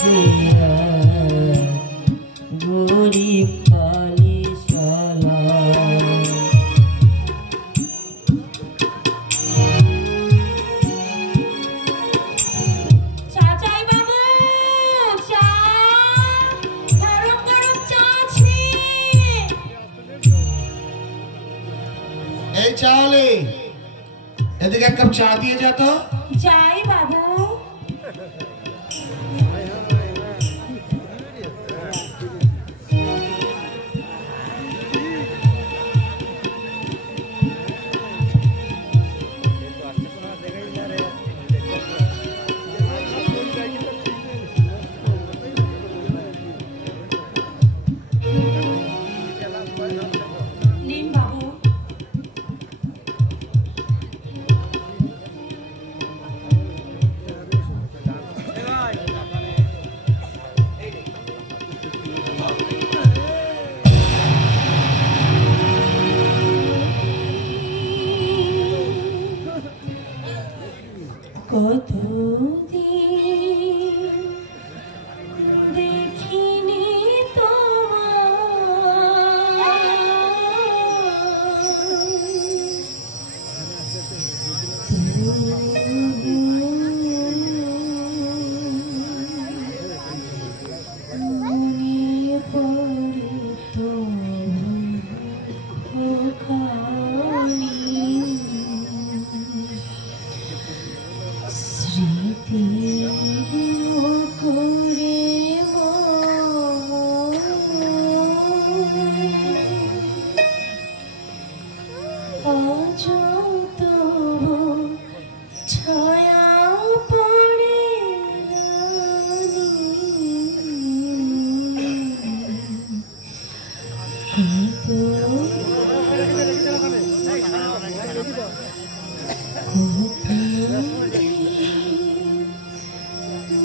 যে এক গরিব পালি চলা চাচাই বাবু চা গরম গরম চা আছে এই চালে এদিকে এক কাপ চা দিয়ে যা তো। যাই বাবু নিন বাবু কতদিন দেখিনি মনে পড়ে স্মৃতি করে আজ তো ছায়া পড়ে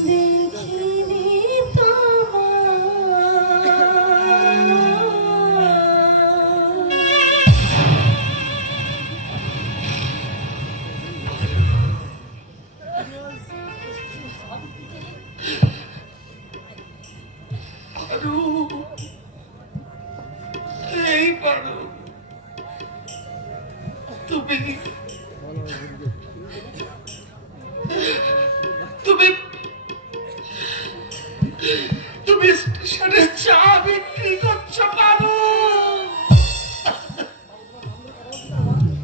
দেখিনি এই পারো তুমি তুমি তুমি স্টেশনে চা বিক্রি করছো পারো?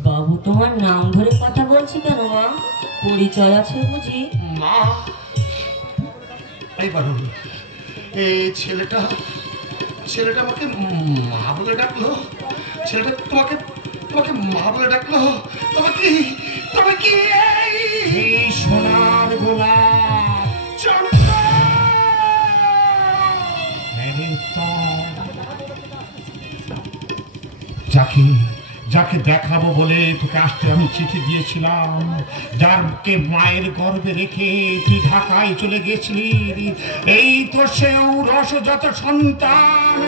বাবু তোমার নাম ধরে কথা বলছি কেন মা? পরিচয় আছে বুঝি? মা এই পারো এই ছেলেটা ছেলেটা আমাকে মা বলে ডাকলো। ছেলেটা তোমাকে তোমাকে মা বলে ডাকলো। তোমাকে তোমাকে এই সোনার গোলাপ যাকে যাকে দেখাবো বলে তোকে আসতে আমি চিঠি দিয়েছিলাম, যারকে মায়ের গর্ভে রেখে তুই ঢাকায় চলে গেছিলি, এই তো সেও রসজাত সন্তান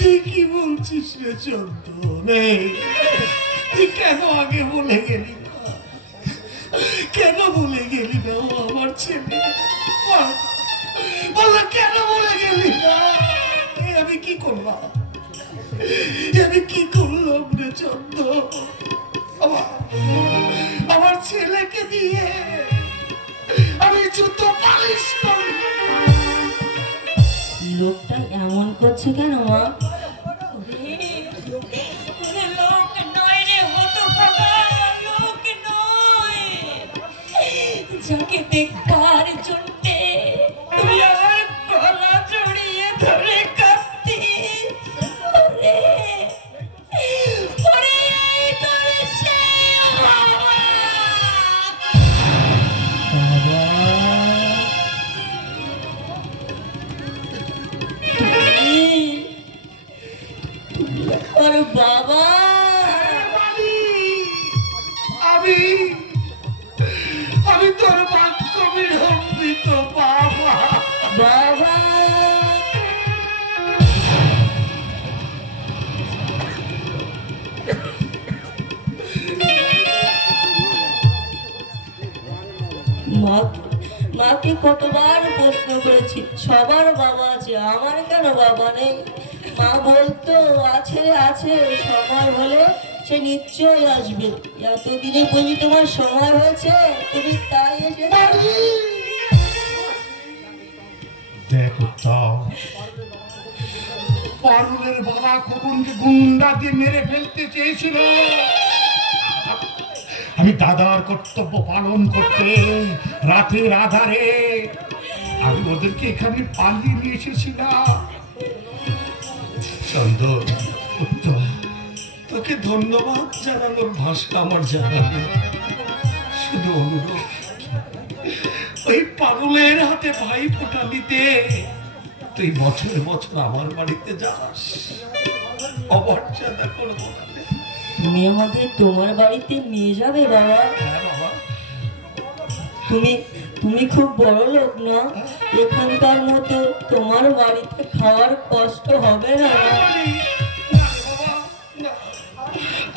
তুই কি বলছিস রে চন্দন? তুই কেন আগে বলে গেলি? কেন বলে গেলি না ও আমার ছেলে? বললো কেন বলে গেলি না? আমি কি করলাম? আমি কি করলাম রে চন্দ? আমার ছেলেকে দিয়ে আমি জুতো পালিশ করি। লোকটা এমন করছে কেন মা? লোক নয় রে, হতভাগা লোক নয়, যাকে দেখার জন্যে তুই আমার গলা জড়িয়ে ধরে কাঁদতিস। ওরে এই তোর সে বাবা। ওর বাবা, আমি তোর বাক্য বিলম্বিত বাবা। বাবা মাকে কতবার প্রশ্ন করেছি, সবার বাবা আছে, আমার কেন বাবা নেই? মা বলতো আছে আছে, সময় হলে সে নিশ্চয়ই আসবে। এতদিনে বুঝি তোমার সময় হয়েছে, তুমি তাই এসে দেখো তাও পারুলের বাবা খোকনকে গুন্ডা দিয়ে মেরে ফেলতে চেয়েছিল। আমি দাদার কর্তব্য পালন করতে রাতের আধারে আমি ওদেরকে এখানে পালিয়ে নিয়ে এসেছিলাম। চন্দন, তোকে ধন্যবাদ জানানোর ভাষা আমার জানা নেই। শুধু অনুরোধ, ওই পাগলের হাতে ভাই ফোঁটা দিতে তুই বছরে বছর আমার বাড়িতে যাস, অমর্যাদা করবো না। তুমি আমাদের তোমার বাড়িতে নিয়ে যাবে বাবা? হ্যাঁ বাবা। তুমি খুব বড় লোক না, এখানকার মতো তোমার বাড়িতে খাওয়ার কষ্ট হবে না?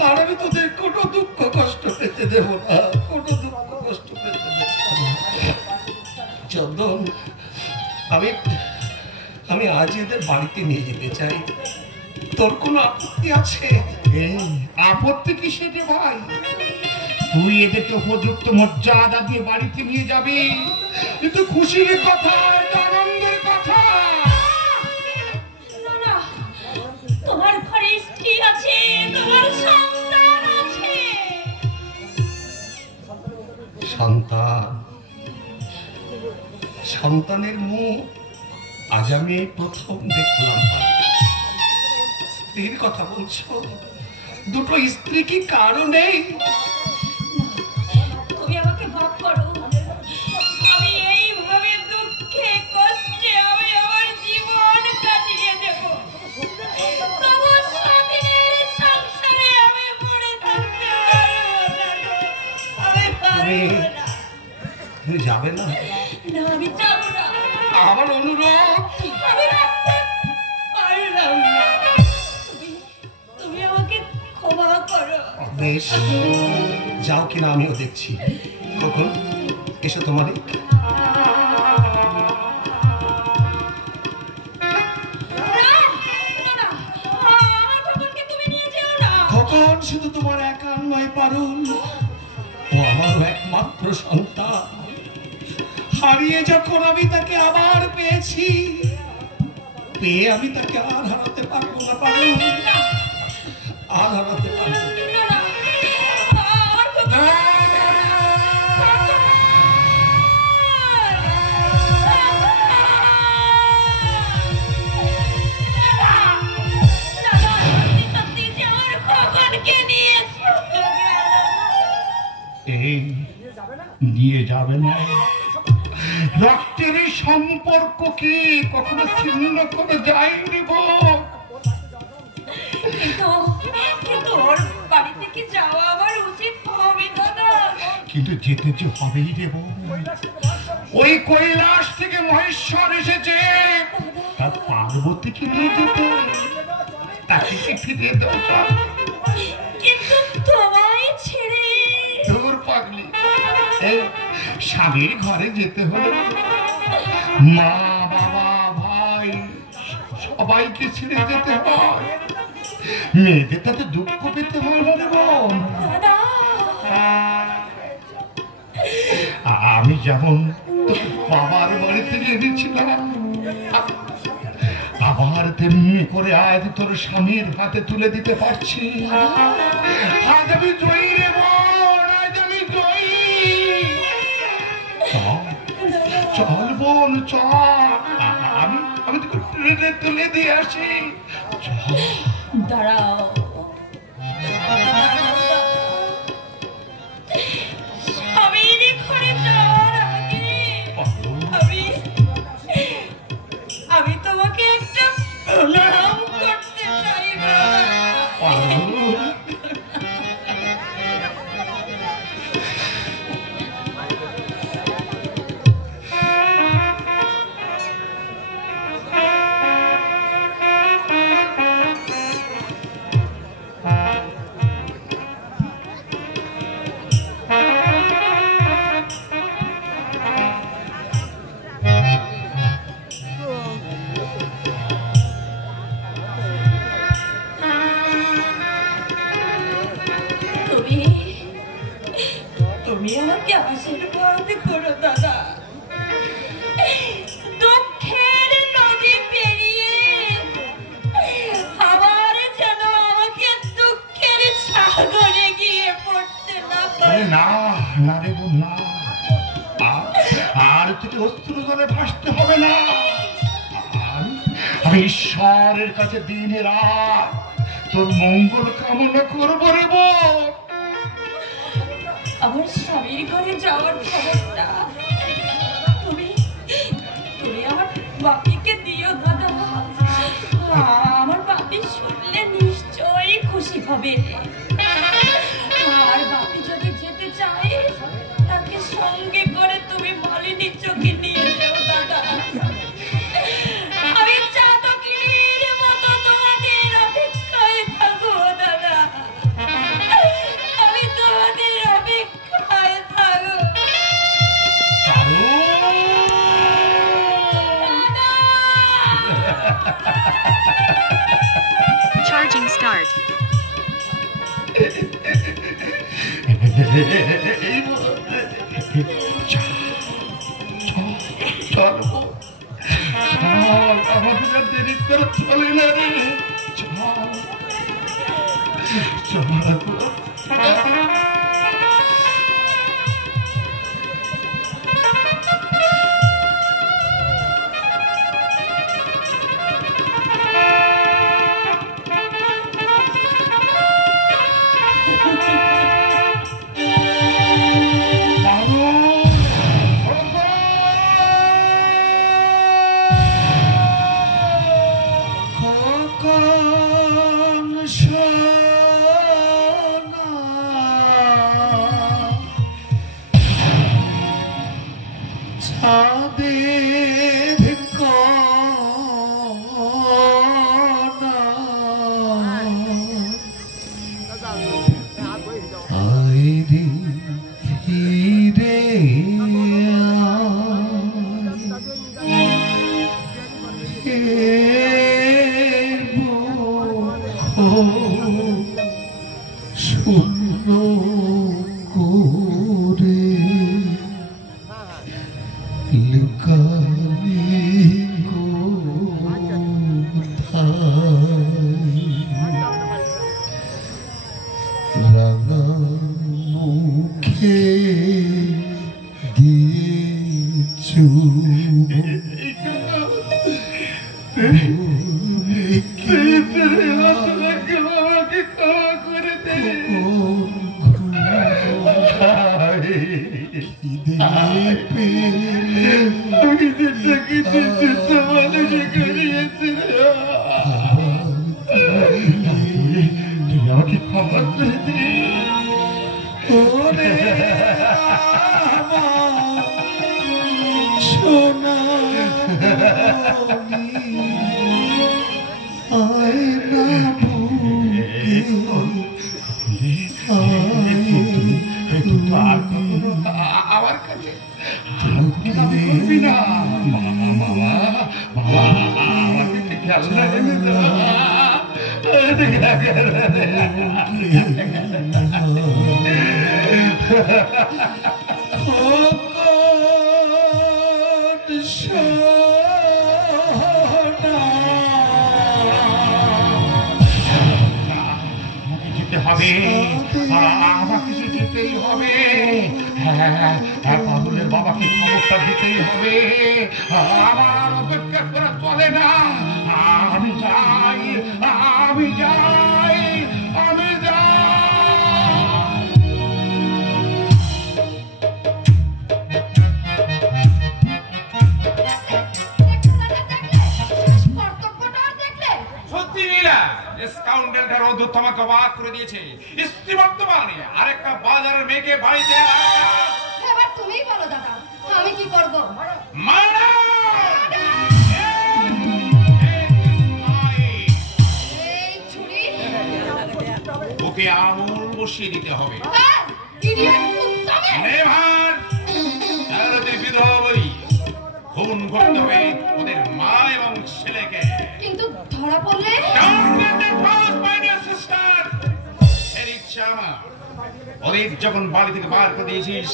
আর আমি তোদের কোনো দুঃখ কষ্ট পেতে দেব না, কোনো দুঃখ কষ্ট পেতে দেব না। চন্দন, আমি আজ এদের বাড়িতে নিয়ে যেতে চাই। তোর কোনো আপত্তি আছে? আপত্তি কি সেটা ভাই? তুই এদেরকে উপযুক্ত মর্যাদা দিয়ে বাড়িতে নিয়ে যাবি, কিন্তু খুশির কথা, আনন্দের কথা। না, তোমার ঘরে স্ত্রী আছে, তোমার সন্তান আছে। সন্তানের মুখ আজ আমি প্রথম দেখলাম। স্ত্রীর কথা বলছো? দুটো স্ত্রী কি কারো নেই? তুমি আমাকে ভাব করো, আমি এইভাবে দুঃখে কষ্টে আমি আমার জীবন কাটিয়ে দেব। তোমার স্বাধীনের সংসারে আমি পড়ে থাকতে পারবো না। তুমি যাবে না? না, আমি যাবো না। আমার অনুরোধ, আমি রাখতে পারলাম না। তুমি আমাকে ক্ষমা করো। বেশ, যাও কিনা আমিও দেখছি। কখন এসো তোমার খোকন শুধু তোমার একার নয় পারুল, ও আমারও একমাত্র সন্তান। হারিয়ে যখন আমি তাকে আবার পেয়েছি, পেয়ে আমি তাকে আর হারাতে পারবো না পারুল, আর হারাতে পারবো না। নিয়ে যাবে না? রক্তের সম্পর্ক কি কখনো ছিন্ন করে যায়নি? কিন্তু ওর বাড়ি থেকে যাওয়া আমার উচিত হবে না। কিন্তু যেতে যে হবেই দেব। ওই কৈলাস থেকে মহেশ্বর এসেছে, তার পার্বতীকে নিয়ে যেতে, তাকে কি ফিরিয়ে দেওয়া? কিন্তু তোমায় ছেড়ে দূর পাগলি, স্বামীর ঘরে যেতে হলে মা বাবা সবাইকে ছেড়ে যেতে হয়, মেয়েদের তাতে দুঃখ পেতে হয় না রে বোন। আমি যেমন তোর বাবার বাড়ি থেকে এনেছিলাম, আবার তেমনি করে আজ তোর স্বামীর হাতে তুলে দিতে পারছি। আজ আমি জয়ী রে বোন, আজ আমি জয়ী। চল বোন চল, আমি তোকে ট্রেনে তুলে দিয়ে আসি। দাঁড়াও, স্বামীর ঘরে যাওয়ার আগে আমি তোমাকে একটা প্রণাম করতে চাইব। তুমি আমাকে আশীর্বাদ করো দাদা, দুঃখের নদী পেরিয়ে আবার যেন আমাকে দুঃখের সাগরে গিয়ে পড়তে না পারে। না না রে বোন না, আর তোকে অস্ত্র জলে ভাসতে হবে না। আমি ঈশ্বরের কাছে দিনে রাত তোর মঙ্গল কামনা করবো রে বোন। আমার স্বামীর ঘরে যাওয়ার খবরটা তুমি আমার বাপিকে দিও দাদা। আমার বাপি শুনলে নিশ্চয়ই খুশি হবে। আর বাপি যদি যেতে চায় তাকে সঙ্গে করে তুমি মালিনী চোখে নিয়ে যেও দাদা। আমি চাতকের মতো তোমাদের অপেক্ষায় থাকবো দাদা, আমি তোমাদের অপেক্ষায় থাকবো। Charging start. আমাদের দেরি করে চলে না রে, আমাকে ক্ষমা করে দে। সোনা আমার কাছে করবি না মামা। আমাকে যেতেই হবে। পাগলের বাবাকে খবরটা দিতেই হবে। আমার অপেক্ষা করা চলে না। আমি যাই, আমি যাই, আমি যাই। সত্যি নীলা, স্কাউন্ডেলটার অদ্ভুত তোমাকে অবাক করে দিয়েছে। স্ত্রী বর্তমানে আরেকটা বাজারের মেয়েকে বাড়িতে এবার তুমিই বলো দাদা, আমি কি করব? মারা এই ছুরি ওকে আমূল বসিয়ে দিতে হবে। ইডিয়েট কুত্তাকে! নেভার! তাহলে তুই বিধবা বলি খুন করতে হবে ওদের মা এবং ছেলেকে। কিন্তু ধরা পড়লে? ওদের যখন বাড়ি থেকে বার করে দিয়েছিস,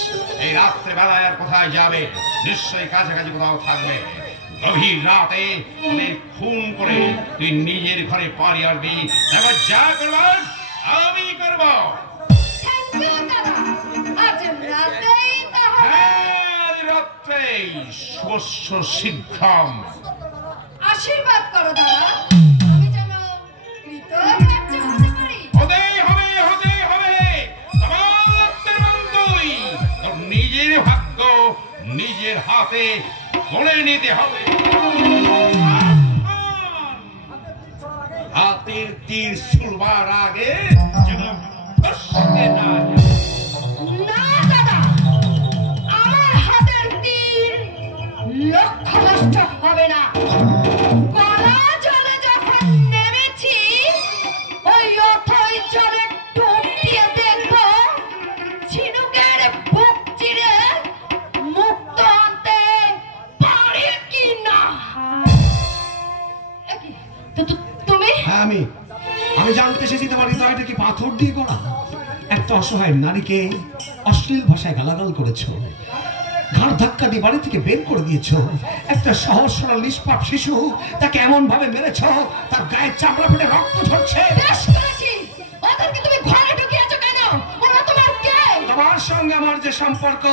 এই রাত্রে বেলায় আর কোথায় যাবে? নিশ্চয়ই কাছাকাছি কোথাও থাকবে। গভীর রাতে ওদের খুন করে তুই নিজের ঘরে পাড়ি আসবি। এবার যা করবার আমি করব। শস্য শীঘ্রম। আশীর্বাদ করো দাদা, আমি যেন কৃতকার্য হতে পারি। তোর নিজের ভাগ্য নিজের হাতে গড়ে নিতে হবে। হাতের তীর ছুড়বার আগে যেন ফসকে না যায়। না দাদা, আমার হাতের তীর লক্ষ্যভ্রষ্ট হবে না। গলা জলে যখন নেমেছি, ওই অথই জলে ডুব দিয়ে দেখবো ঝিনুকের বুক চিরে মুক্ত আনতে পারি কি না। তুমি? হ্যাঁ, আমি জানতে এসেছি তোমার হৃদয়টা কি পাথর দিয়ে গড়া। একটা অসহায় নারীকে অশ্লীল ভাষায় গালাগাল করেছো, ঘাড় ধাক্কা দিয়ে বাড়ি থেকে বের করে দিয়েছো। একটা সহজ সরল নিষ্পাপ শিশু, তাকে এমন ভাবে মেরেছো তার গায়ের চামড়া ফেটে রক্ত ঝরছে। বেশ করেছি। ওদেরকে তুমি ঘরে ঢুকিয়েছো কেন? ওরা তোমার কে? তোমার সঙ্গে আমার যে সম্পর্ক,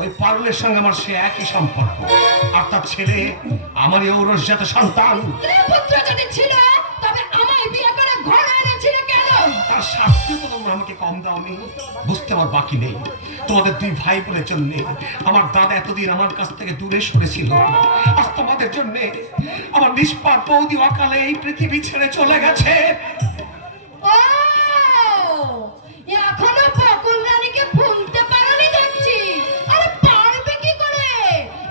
ওই পারুলের সঙ্গে আমার সে একই সম্পর্ক। আর তার ছেলে আমারই ঔরসজাত সন্তান। পুত্র যদি ছিল তবে আমায় বিয়ে করে ঘরে এনেছিলে কেন? তার শাস্তি তো তোমরা আমাকে কম দাওনি। বুঝতে আমার বাকি নেই, তোমাদের দুই ভাই বোনের জন্য আমার দাদা এতদিন আমার কাছ থেকে দূরে সরেছিল। আজ তোমাদের জন্য আমার নিষ্পাপ বৌদি অকালে এই পৃথিবী ছেড়ে চলে গেছে। ও, এখনো বকুল রানীকে ভুলতে পারোনি দেখছি। আরে পারবে কি করে?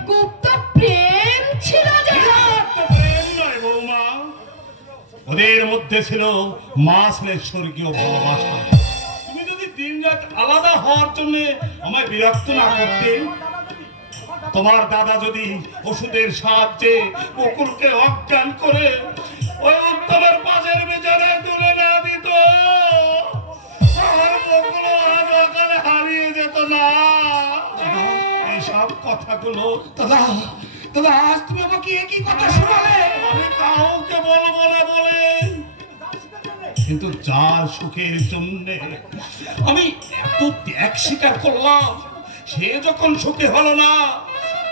গুপ্ত প্রেম ছিল যে। প্রেম নয় বৌমা, ওদের মধ্যে ছিল মাসের স্বর্গীয় ভালোবাসা। তুমি যদি দিন রাত আলাদা হওয়ার জন্য আমায় বিরক্ত না করতে, তোমার দাদা যদি ওষুধের সাহায্যে বকুলকে অজ্ঞান করে ওই উত্তমের পাশের বিছানায় তুলে না দিত, আমার বকুল আজ অকালে হারিয়ে যেত না। এইসব কথাগুলো দাদা, দাদা, আজ তুমি আমাকে একই কথা শোনালে। আমি কাউকে বলবো না বলে, কিন্তু যার সুখের জন্য আমি এত ত্যাগ স্বীকার করলাম, সে যখন সুখে হলো না,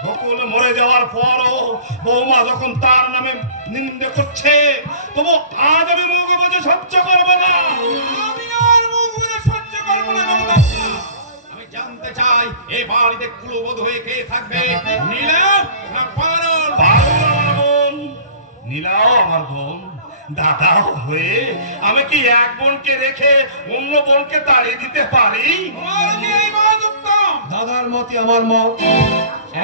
বকুল মরে যাওয়ার পরও বৌমা যখন তার নামে নিন্দে করছে, তবু আজ আমি মুখ বুঝে সহ্য করবো না। আমি আর মুখ বুজে সহ্য করবো না। আমি জানতে চাই এই বাড়িতে কুলবোধ হয়ে কে থাকবে? নীলা না পারুল? পারুল আমার বোন, নীলাও আমার বোন। দাদা হয়ে আমি কি এক বোনকে রেখে অন্য বোনকে তাড়িয়ে দিতে পারি? দাদার মতে আমার মত,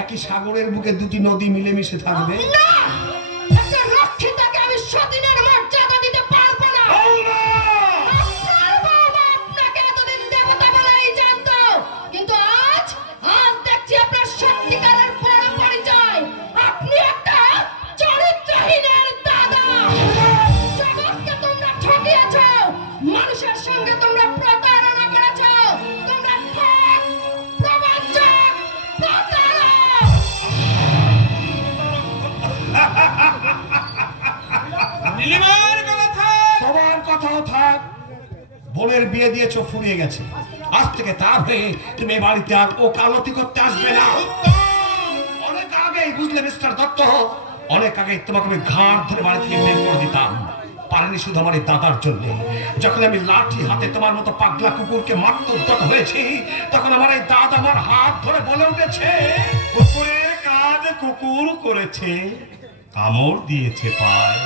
একই সাগরের বুকে দুটি নদী মিলেমিশে থাকবে। না, একটা রক্ষিতাকে আমি সতীনের মর্যাদা দিতে পারবো না। আপনার বাবা আপনাকে এতদিন দেবতা বলেই জানতো, কিন্তু আজ দেখছি আপনার সত্যিকারের বড় পরিচয়। আপনি একটা চরিত্রহীনের দাদা। বোনের বিয়ে দিয়েছো, ফুরিয়ে গেছে। আজ থেকে তার হয়ে তুমি এই বাড়িতে আর ওকালতি করতে আসবে না। অনেক আগেই বুঝলে মিস্টার দত্ত, অনেক আগে তোমাকে আমি ঘাড় ধরে বাড়ি থেকে বের করে দিতাম। পারিনি শুধু আমার এই দাদার জন্য। যখন আমি লাঠি হাতে তোমার মতো পাগলা কুকুরকে মারতে উদ্যত হয়েছি, তখন আমার এই দাদা আমার হাত ধরে বলে উঠেছে, কুকুরের কাজ কুকুর করেছে, কামড় দিয়েছে পায়,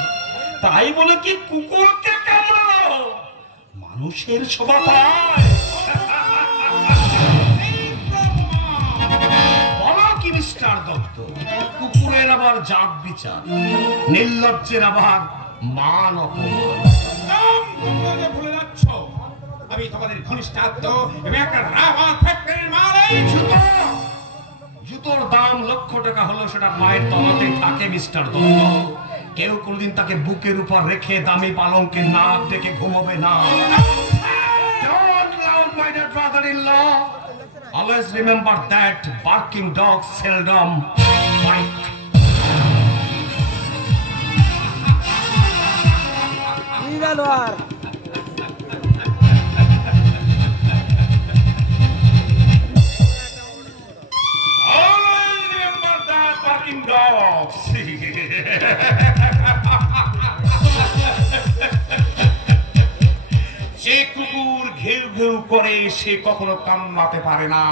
তাই বলে কি কুকুরকে কামড়ানো মানুষের শোভা পায়? বলো কি মিস্টার দত্ত, কুকুরের আবার জাত বিচার, নির্লজ্জের আবার মান অপমান। ভুলে যাচ্ছ আমি তোমাদের ঘনিষ্ঠ আত্মীয় এবং একটা রাবার ফ্যাক্টরির মালিক। জুতোর দাম লক্ষ টাকা হলো, সেটা মায়ের তলাতেই থাকে মিস্টার দত্ত। কেউ কোনদিন তাকে বুকের উপর রেখে দামি পালঙ্কের নাক দেখে ঘুমোবে না। Don't loud, my dear brother-in-law. Always remember that barking dogs seldom bite. Always remember that barking dogs. যে কুকুর ঘেউ ঘেউ করে সে কখনো কামড়াতে পারে না।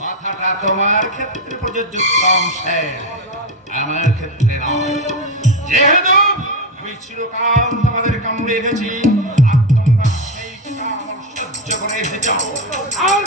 কথাটা তোমার ক্ষেত্রে প্রযোজ্য, আমার ক্ষেত্রে নয়। যেহেতু আমি চিরকাল তোমাদের কামড়ে রেখেছি, আর তোমরা সেই কামড় সহ্য করে এসেছ। আর